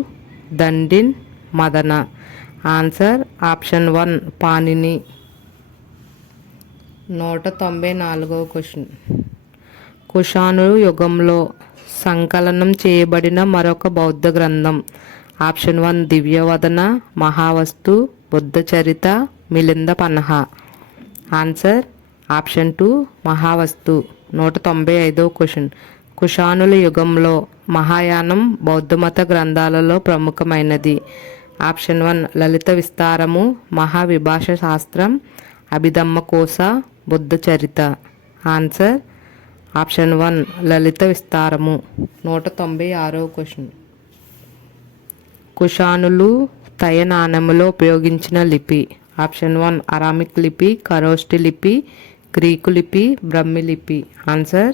దండిన్, మదన. Answer option 1 Panini. 194వ క్వశ్చన్. కుషాను యుగంలో సంకలనం చేయబడిన మరొక బౌద్ధ గ్రంథం. Option 1 Divyavadana, Mahavastu, Buddhacharita, Melinda Panha. Answer option 2 Mahavastu. 195వ క్వశ్చన్. కుషానుల యుగంలో మహాయానం బౌద్ధమత గ్రంథాలలో ప్రముఖమైనది. ఆప్షన్ 1 లలిత విస్తారము, మహావిభాష శాస్త్రం, అభిధమ్మ కోశ, బుద్ధచరిత. ఆన్సర్ ఆప్షన్ 1 లలిత విస్తారము. 196వ క్వశ్చన్. కుషానులు తయ నాణెములో ఉపయోగించిన లిపి. ఆప్షన్ 1 అరామిక్ లిపి, ఖరోష్టి లిపి, గ్రీకు లిపి, బ్రహ్మి లిపి. ఆన్సర్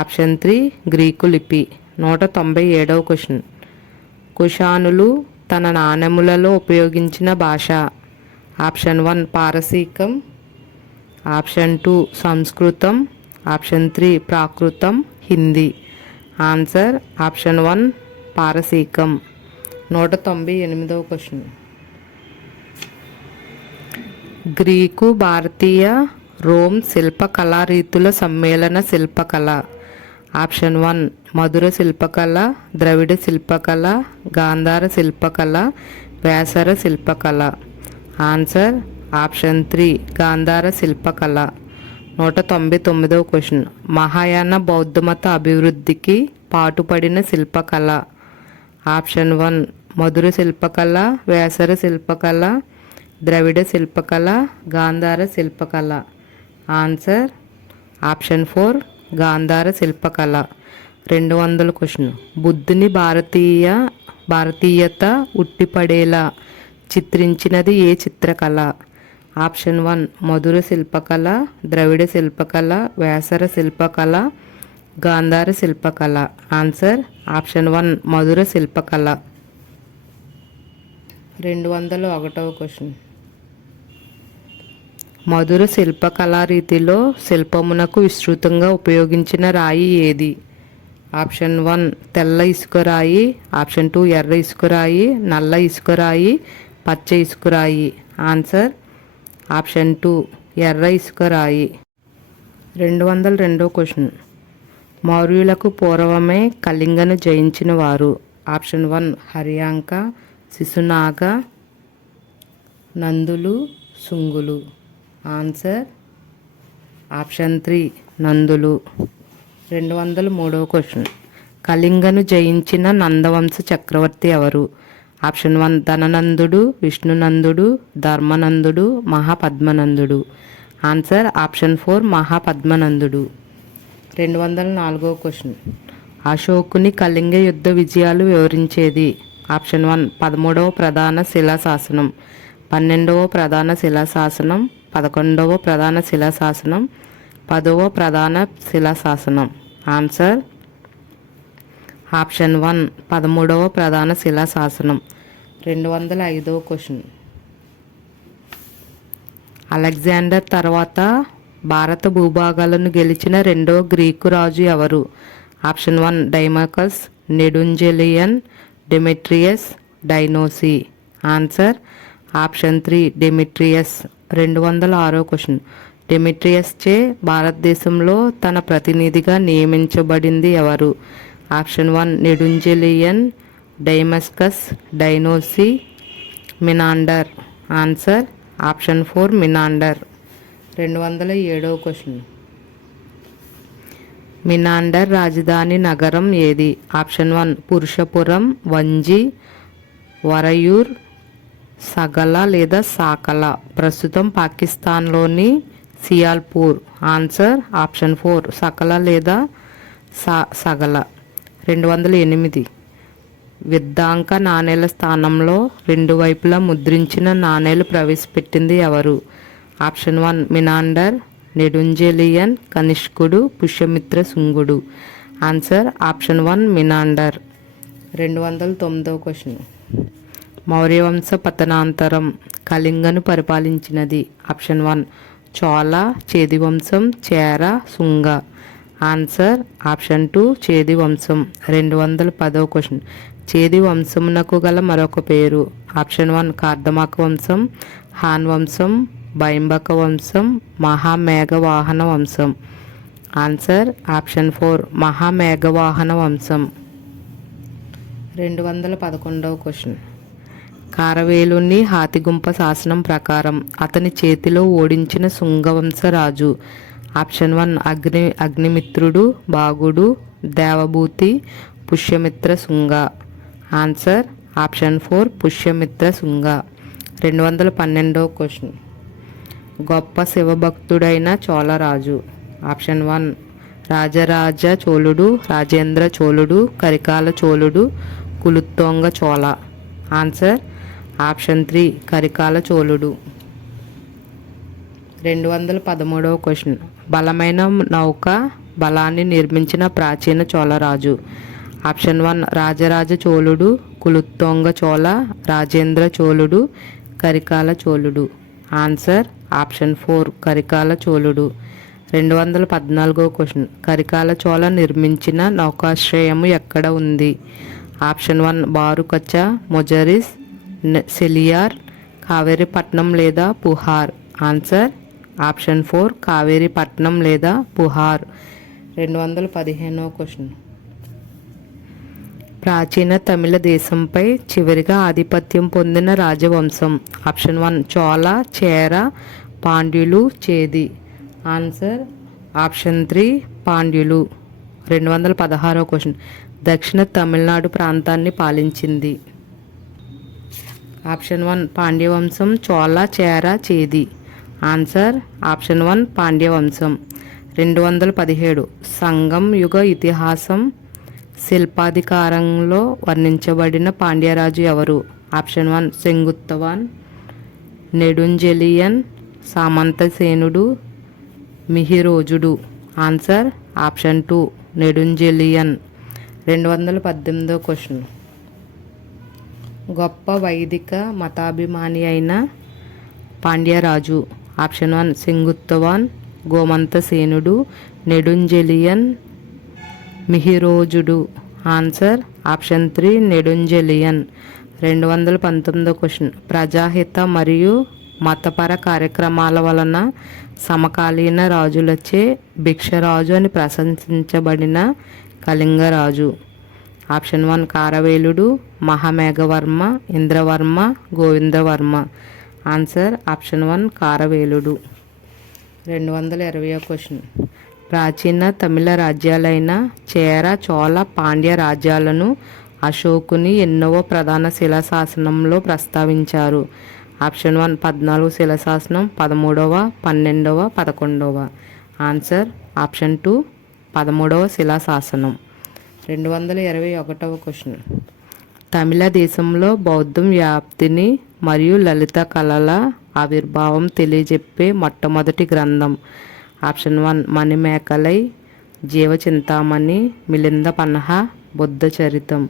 ఆప్షన్ 3 గ్రీకు లిపి. 197వ క్వశ్చన్. కుషానులు తన నాణెములలో ఉపయోగించిన భాష. ఆప్షన్ 1 పారసీకం, ఆప్షన్ 2 సంస్కృతం, ఆప్షన్ 3 ప్రాకృతం, హిందీ. ఆన్సర్ ఆప్షన్ 1 పారసీకం. 198వ క్వశ్చన్. గ్రీకు, భారతీయ, రోమ్ శిల్పకళా రీతుల సమ్మేళన శిల్పకళ. ఆప్షన్ 1 మధుర శిల్పకళ, ద్రవిడ శిల్పకళ, గాంధార శిల్పకళ, వేసర శిల్పకళ. ఆన్సర్ ఆప్షన్ 3 గాంధార శిల్పకళ. 199వ క్వశ్చన్. మహాయాన బౌద్ధమత అభివృద్ధికి పాటుపడిన శిల్పకళ. ఆప్షన్ 1 మధుర శిల్పకళ, వేసర శిల్పకళ, ద్రవిడ శిల్పకళ, గాంధార శిల్పకళ. ఆన్సర్ ఆప్షన్ 4 గాంధార శిల్పకళ. 200వ క్వశ్చన్. బుద్ధుని భారతీయత ఉట్టిపడేలా చిత్రించినది ఏ చిత్రకళ? ఆప్షన్ 1 మధుర శిల్పకళ, ద్రవిడ శిల్పకళ, వేసర శిల్పకళ, గాంధార శిల్పకళ. ఆన్సర్ ఆప్షన్ 1 మధుర శిల్పకళ. 201వ క్వశ్చన్. మధుర శిల్పకళా రీతిలో శిల్పమునకు విస్తృతంగా ఉపయోగించిన రాయి ఏది? ఆప్షన్ 1 తెల్ల ఇసుక రాయి, ఆప్షన్ 2 ఎర్ర ఇసుక రాయి, నల్ల ఇసుక రాయి, పచ్చ ఇసుక రాయి. ఆన్సర్ ఆప్షన్ 2 ఎర్ర ఇసుక రాయి. 202వ క్వశ్చన్. మౌర్యులకు పూర్వమే కళింగను జయించిన వారు. ఆప్షన్ 1 హర్యాంక, శిశునాగ, నందులు, శుంగులు. ఆన్సర్ ఆప్షన్ 3 నందులు. 203వ క్వశ్చన్. కళింగను జయించిన నందవంశ చక్రవర్తి ఎవరు? ఆప్షన్ 1 ధననందుడు, విష్ణునందుడు, ధర్మనందుడు, మహాపద్మనందుడు. ఆన్సర్ ఆప్షన్ 4 మహాపద్మనందుడు. 204వ క్వశ్చన్. అశోకుని కళింగ యుద్ధ విజయాలు వివరించేది. ఆప్షన్ 1 13వ ప్రధాన శిలాశాసనం, 12వ ప్రధాన శిలాశాసనం, 11వ ప్రధాన శిలాశాసనం, 10వ ప్రధాన శిలాశాసనం. ఆన్సర్ ఆప్షన్ 1 13వ ప్రధాన శిలాశాసనం. 205వ క్వశ్చన్. అలెగ్జాండర్ తర్వాత భారత భూభాగాలను గెలిచిన రెండవ గ్రీకు రాజు ఎవరు? ఆప్షన్ 1 డైమాకస్, నెడుంజెలియన్, డెమెట్రియస్, డైనోసి. Answer option 3 Demetrius. 206వ క్వశ్చన్. డెమిట్రియస్ చే భారతదేశంలో తన ప్రతినిధిగా నియమించబడింది ఎవరు? ఆప్షన్ 1 నెడుంజెలియన్, డైమస్కస్, డైనోసి, మినాండర్. Answer option 4 Menander. 207వ క్వశ్చన్. మినాండర్ రాజధాని నగరం ఏది? ఆప్షన్ 1 పురుషపురం, వంజి, వరయూర్, సగల లేదా సాకల. ప్రస్తుతం పాకిస్తాన్లోని సియాల్పూర్. ఆన్సర్ ఆప్షన్ 4 సకల లేదా సగల. 208. విద్ధాంక నాణేల స్థానంలో రెండు వైపులా ముద్రించిన నాణేలు ప్రవేశపెట్టింది ఎవరు? ఆప్షన్ 1 మినాండర్, నెడుంజెలియన్, కనిష్కుడు, పుష్యమిత్ర శుంగుడు. Answer option 1 Menander. 209వ క్వశ్చన్. మౌర్యవంశ పతనాంతరం కళింగను పరిపాలించినది? ఆప్షన్ 1 చోళ, చేది వంశం, చేర, శుంగ. ఆన్సర్ ఆప్షన్ 2 చేది వంశం. 210వ క్వశ్చన్. చేది వంశమునకు గల మరొక పేరు? ఆప్షన్ 1 కార్దమాక వంశం, హాన్ వంశం, బైంబక వంశం, మహామేఘవాహన వంశం. ఆన్సర్ ఆప్షన్ 4 మహామేఘవాహన వంశం. 211వ క్వశ్చన్. కారవేలుని హాతిగుంప శాసనం ప్రకారం అతని చేతిలో ఓడించిన శుంగవంశ రాజు? ఆప్షన్ 1 అగ్నిమిత్రుడు, బాగుడు, దేవభూతి, పుష్యమిత్ర శుంగ. Answer option 4 Pushyamitra Shunga. 212వ క్వశ్చన్. గొప్ప శివభక్తుడైన చోళరాజు? ఆప్షన్ 1 రాజరాజ చోళుడు, రాజేంద్ర చోళుడు, కరికాల చోళుడు, కులుత్తొంగ చోళ. ఆన్సర్ ఆప్షన్ 3 కరికాల చోళుడు. 213వ క్వశ్చన్. బలమైన నౌక బలాన్ని నిర్మించిన ప్రాచీన చోళరాజు? ఆప్షన్ 1 రాజరాజ చోళుడు, కులుత్తొంగ చోళ, రాజేంద్ర చోళుడు, కరికాల చోళుడు. ఆన్సర్ ఆప్షన్ 4 కరికాల చోళుడు. 214వ క్వశ్చన్. కరికాల చోళ నిర్మించిన నౌకాశ్రయము ఎక్కడ ఉంది? ఆప్షన్ 1 బారుకచ్చ, మొజరిస్, సెలియార్, కావేరీపట్నం లేదా పుహార్. ఆన్సర్ ఆప్షన్ 4 కావేరీపట్నం లేదా పుహార్. 215వ క్వశ్చన్. ప్రాచీన తమిళ దేశంపై చివరిగా ఆధిపత్యం పొందిన రాజవంశం? ఆప్షన్ 1 చోళ, చేర, పాండ్యులు, చేది. ఆన్సర్ ఆప్షన్ 3 పాండ్యులు. 216వ క్వశ్చన్. దక్షిణ తమిళనాడు ప్రాంతాన్ని పాలించింది? ఆప్షన్ 1 పాండ్యవంశం, చోళ, చేర, చేది. ఆన్సర్ ఆప్షన్ 1 పాండ్యవంశం. 217. సంగం యుగ ఇతిహాసం శిల్పాధికారంలో వర్ణించబడిన పాండ్యరాజు ఎవరు? ఆప్షన్ 1 సెంగుత్తవాన్, నెడుంజెలియన్, సామంతసేనుడు, మిహిరోజుడు. Answer option 2 Nedunjeliyan. 218వ క్వశ్చన్. గొప్ప వైదిక మతాభిమాని అయిన పాండ్యరాజు? ఆప్షన్ 1 సెంగుత్తవాన్, గోమంతసేనుడు, నెడుంజెలియన్, మిహిరోజుడు. Answer option 3 Nedunjeliyan. 219వ క్వశ్చన్. ప్రజాహిత మరియు మతపర కార్యక్రమాల వలన సమకాలీన రాజులచే భిక్షరాజు అని ప్రశంసించబడిన కళింగరాజు? ఆప్షన్ 1 కారవేలుడు, మహామేఘవర్మ, ఇంద్రవర్మ, గోవిందవర్మ. ఆన్సర్ ఆప్షన్ 1 కారవేలుడు. 220వ క్వశ్చన్. ప్రాచీన తమిళ రాజ్యాలైన చేర, చోళ, పాండ్య రాజ్యాలను అశోకుని ఎన్నవ ప్రధాన శిలాశాసనంలో ప్రస్తావించారు? ఆప్షన్ 1 14వ శిలాశాసనం, 13వ, 12వ, 11వ. ఆన్సర్ ఆప్షన్ 2 13వ శిలాశాసనం. 221వ క్వశ్చన్. తమిళ దేశంలో బౌద్ధం వ్యాప్తిని మరియు లలిత కళల ఆవిర్భావం తెలియజెప్పే మొట్టమొదటి గ్రంథం? Option 1 Manimekalai, Jivachintamani, Milinda Panha, Buddha Charitam.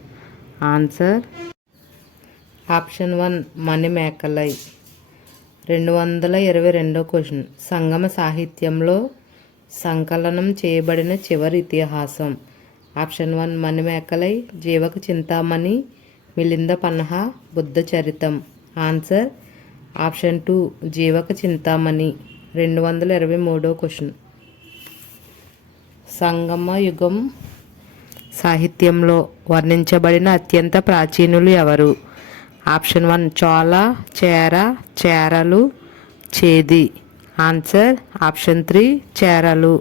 Answer option 1 Manimekalai. 222వ క్వశ్చన్. సంగమ సాహిత్యంలో సంకలనం చేయబడిన చివరి ఇతిహాసం? Option 1 Manimekalai, Jivaka Chintamani, Milinda Panha, Buddha Charitam. Answer option 2 Jivaka Chintamani. 223వ క్వశ్చన్. సంగమ యుగం సాహిత్యంలో వర్ణించబడిన అత్యంత ప్రాచీనులు ఎవరు? ఆప్షన్ 1 చోళ, చేర, చేరలు, చేది. ఆన్సర్ ఆప్షన్ 3 చేరలు.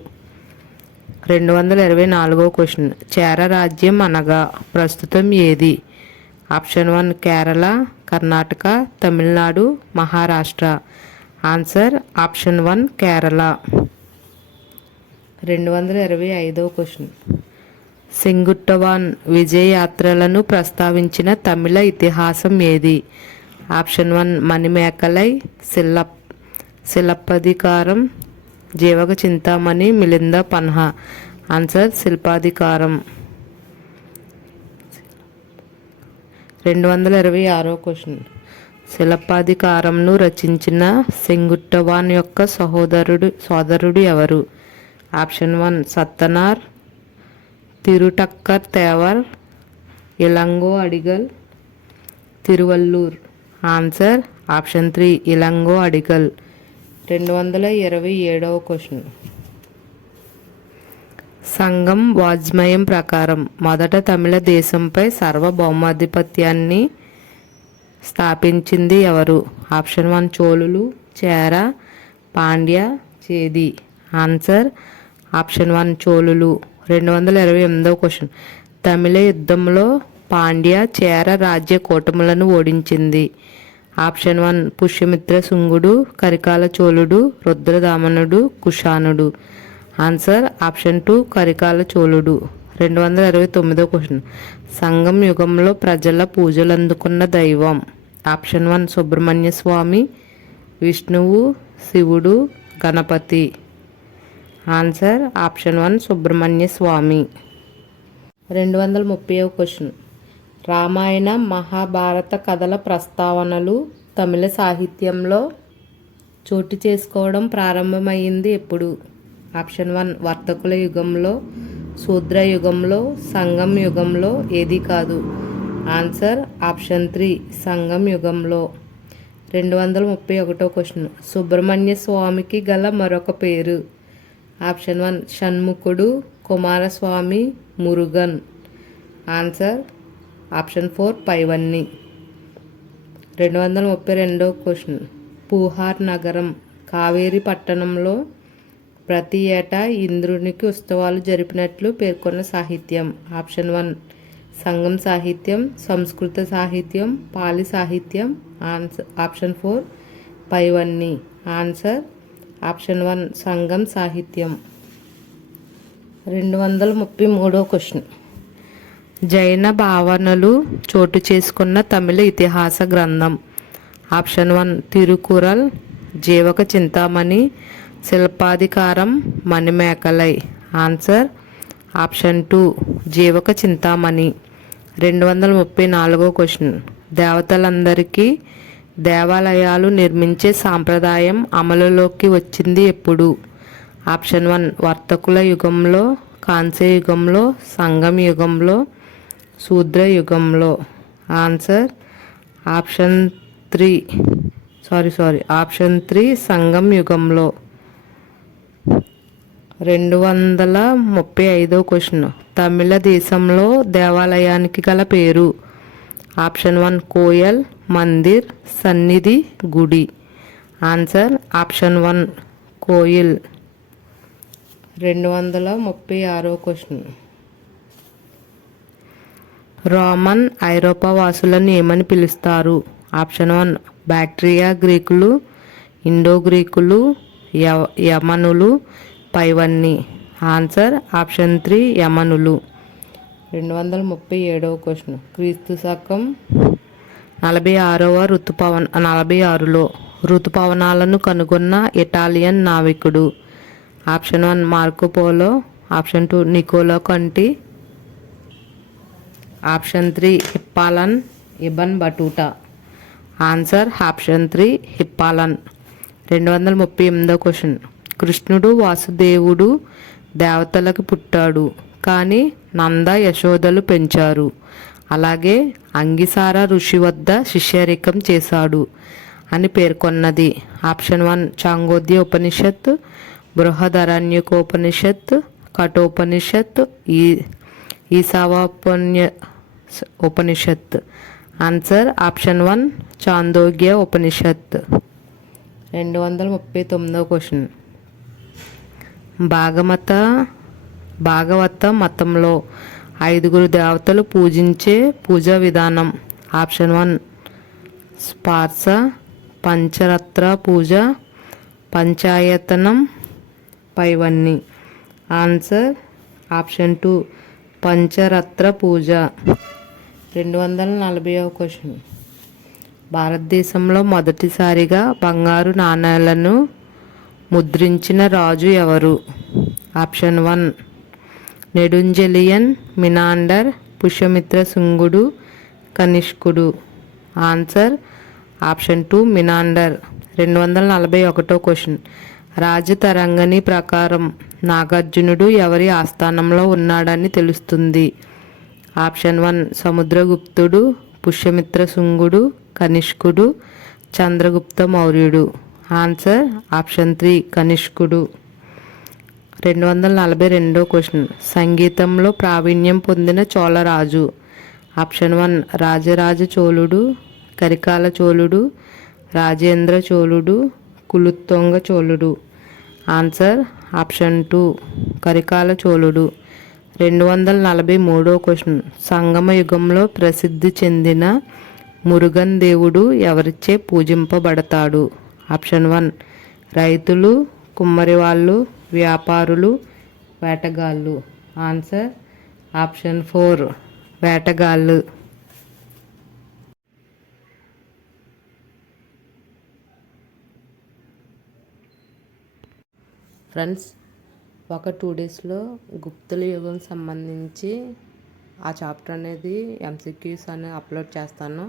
224వ క్వశ్చన్. చేర రాజ్యం అనగా ప్రస్తుతం ఏది? Option 1 Kerala, Karnataka, Tamil Nadu, Maharashtra. Answer option 1 Kerala. 225వ క్వశ్చన్. సెంగుట్టవాన్ విజయ యాత్రలను ప్రస్తావించిన తమిళ ఇతిహాసం ఏది? ఆప్షన్ 1 మణిమేకలై, శిలప్పధికారం, జీవక చింతామణి, మిలింద పన్హా. ఆన్సర్ శిల్పాధికారం. 226వ క్వశ్చన్. శిలప్పాధికారంను రచించిన సెంగుట్టవాన్ యొక్క సోదరుడు ఎవరు? Option 1 Sattanar, Tiruttakkar Tevar, Ilango Adigal, Tiruvallur. Answer option 3 Ilango Adigal. 227వ క్వశ్చన్. సంగం వాజ్మయం ప్రకారం మొదట తమిళ దేశంపై సార్వభౌమాధిపత్యాన్ని స్థాపించింది ఎవరు? ఆప్షన్ 1 చోళులు, చేర, పాండ్య, చేది. ఆన్సర్ ఆప్షన్ 1 చోళులు. 228వ క్వశ్చన్. తమిళ యుద్ధంలో పాండ్య, చేర రాజ్య కూటములను ఓడించింది. ఆప్షన్ 1 పుష్యమిత్ర శుంగుడు, కరికాల చోళుడు, రుద్రదామనుడు, కుషానుడు. ఆన్సర్ ఆప్షన్ 2 కరికాల చోళుడు. 229వ క్వశ్చన్. సంగం యుగంలో ప్రజల పూజలు అందుకున్న దైవం? ఆప్షన్ 1 సుబ్రహ్మణ్య స్వామి, విష్ణువు, శివుడు, గణపతి. ఆన్సర్ ఆప్షన్ 1 సుబ్రహ్మణ్య స్వామి. 230వ క్వశ్చన్. రామాయణ మహాభారత కథల ప్రస్తావనలు తమిళ సాహిత్యంలో చోటు చేసుకోవడం ప్రారంభమైంది ఎప్పుడు? ఆప్షన్ 1 వర్తకుల యుగంలో, శూద్ర యుగంలో, సంగం యుగంలో, ఏది కాదు. ఆన్సర్ ఆప్షన్ 3 సంగం యుగంలో. 231వ క్వశ్చన్. సుబ్రహ్మణ్య స్వామికి గల మరొక పేరు? ఆప్షన్ 1 షణ్ముఖుడు, కుమారస్వామి, మురుగన్. ఆన్సర్ ఆప్షన్ 4 పైవన్ని. 232వ క్వశ్చన్. పూహార్ నగరం కావేరి పట్టణంలో ప్రతి ఏటా ఇంద్రునికి ఉత్సవాలు జరిపినట్లు పేర్కొన్న సాహిత్యం? ఆప్షన్ 1 సంగం సాహిత్యం, సంస్కృత సాహిత్యం, పాలి సాహిత్యం. ఆప్షన్ 4 పైవన్ని. ఆన్సర్ ఆప్షన్ 1 సంగం సాహిత్యం. 233వ క్వశ్చన్. జైన భావనలు చోటు చేసుకున్న తమిళ ఇతిహాస గ్రంథం? Option 1 Tirukkural, Jivaka Chintamani, Silappadikaram, Manimekalai. Answer option 2 Jivaka Chintamani. 234వ క్వశ్చన్. దేవతలందరికీ దేవాలయాలు నిర్మించే సాంప్రదాయం అమలులోకి వచ్చింది ఎప్పుడు? ఆప్షన్ 1 వర్తకుల యుగంలో, కాంస్య యుగంలో, సంగం యుగంలో, శూద్ర యుగంలో. ఆన్సర్ ఆప్షన్ 3 సంగం యుగంలో. 235వ క్వశ్చన్. తమిళ దేశంలో దేవాలయానికి గల పేరు? ఆప్షన్ 1 కోయల్, మందిర్, సన్నిధి, గుడి. ఆన్సర్ ఆప్షన్ 1 కోయిల్. 236వ క్వశ్చన్. రోమన్ ఐరోపా వాసులను ఏమని పిలుస్తారు? ఆప్షన్ 1 బ్యాక్ట్రియా గ్రీకులు, ఇండో గ్రీకులు, యమనులు, పైవన్ని. ఆన్సర్ ఆప్షన్ 3 యమనులు. 237వ క్వశ్చన్. క్రీస్తు శకం 46లో ఋతుపవనాలను కనుగొన్న ఇటాలియన్ నావికుడు? Option 1 Marco Polo, option 2 Niccolo Conti, option 3 Hippalus Ibn Battuta. Answer option 3 Hippalus. 238వ క్వశ్చన్. కృష్ణుడు వాసుదేవుడు దేవతలకు పుట్టాడు, కానీ నంద యశోదలు పెంచారు. అలాగే అంగిసార ఋషి వద్ద శిష్యరికం చేశాడు. అని పేర్కొన్నది. ఆప్షన్ 1 చాంగోద్య ఉపనిషత్, బృహదరణ్యకోపనిషత్, కఠోపనిషత్, ఈశావాపన్య ఉపనిషత్. Answer option 1 Chandogya Upanishad. 239వ క్వశ్చన్. భాగవత మతంలో 5 దేవతలు పూజించే పూజా విధానం. ఆప్షన్ 1 స్పార్శ, పంచరత్ర పూజ, పంచాయతనం, పైవన్ని. ఆన్సర్ ఆప్షన్ 2 పంచరత్ర పూజ. 240వ క్వశ్చన్. భారతదేశంలో మొదటిసారిగా బంగారు నాణేలను ముద్రించిన రాజు ఎవరు? ఆప్షన్ 1 నెడుంజలియన్, మినాండర్, పుష్యమిత్ర శుంగుడు, కనిష్కుడు. Answer option 2 Menander. 241వ క్వశ్చన్. రాజతరంగిణి ప్రకారం నాగార్జునుడు ఎవరి ఆస్థానంలో ఉన్నాడని తెలుస్తుంది? ఆప్షన్ 1 సముద్రగుప్తుడు, పుష్యమిత్ర శుంగుడు, కనిష్కుడు, చంద్రగుప్త మౌర్యుడు. ఆన్సర్ ఆప్షన్ 3 కనిష్కుడు. 242వ క్వశ్చన్. సంగీతంలో ప్రావీణ్యం పొందిన చోళరాజు. ఆప్షన్ 1 రాజరాజ చోళుడు, కరికాల చోళుడు, రాజేంద్ర చోళుడు, కులుత్తొంగ చోళుడు. ఆన్సర్ ఆప్షన్ 2 కరికాల చోళుడు. 243వ క్వశ్చన్. సంగమ యుగంలో ప్రసిద్ధి చెందిన మురుగన్ దేవుడు ఎవరిచే పూజింపబడతాడు? ఆప్షన్ 1 రైతులు, కుమ్మరివాళ్ళు, వ్యాపారులు, వేటగాళ్ళు. ఆన్సర్ ఆప్షన్ 4 వేటగాళ్ళు. ఫ్రెండ్స్, ఒక 2 డేస్లో గుప్తుల యుగం సంబంధించి ఆ చాప్టర్ అనేది ఎంసీక్యూస్ అని అప్లోడ్ చేస్తాను.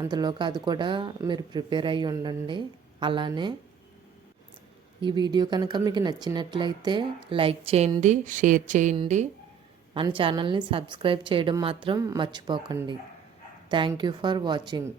అంతలోకి అది కూడా మీరు ప్రిపేర్ అయ్యి ఉండండి. అలానే ఈ వీడియో కనుక మీకు నచ్చినట్లయితే లైక్ చేయండి, షేర్ చేయండి, మన ఛానల్ని సబ్స్క్రైబ్ చేయడం మాత్రం మర్చిపోకండి. Thank you for watching.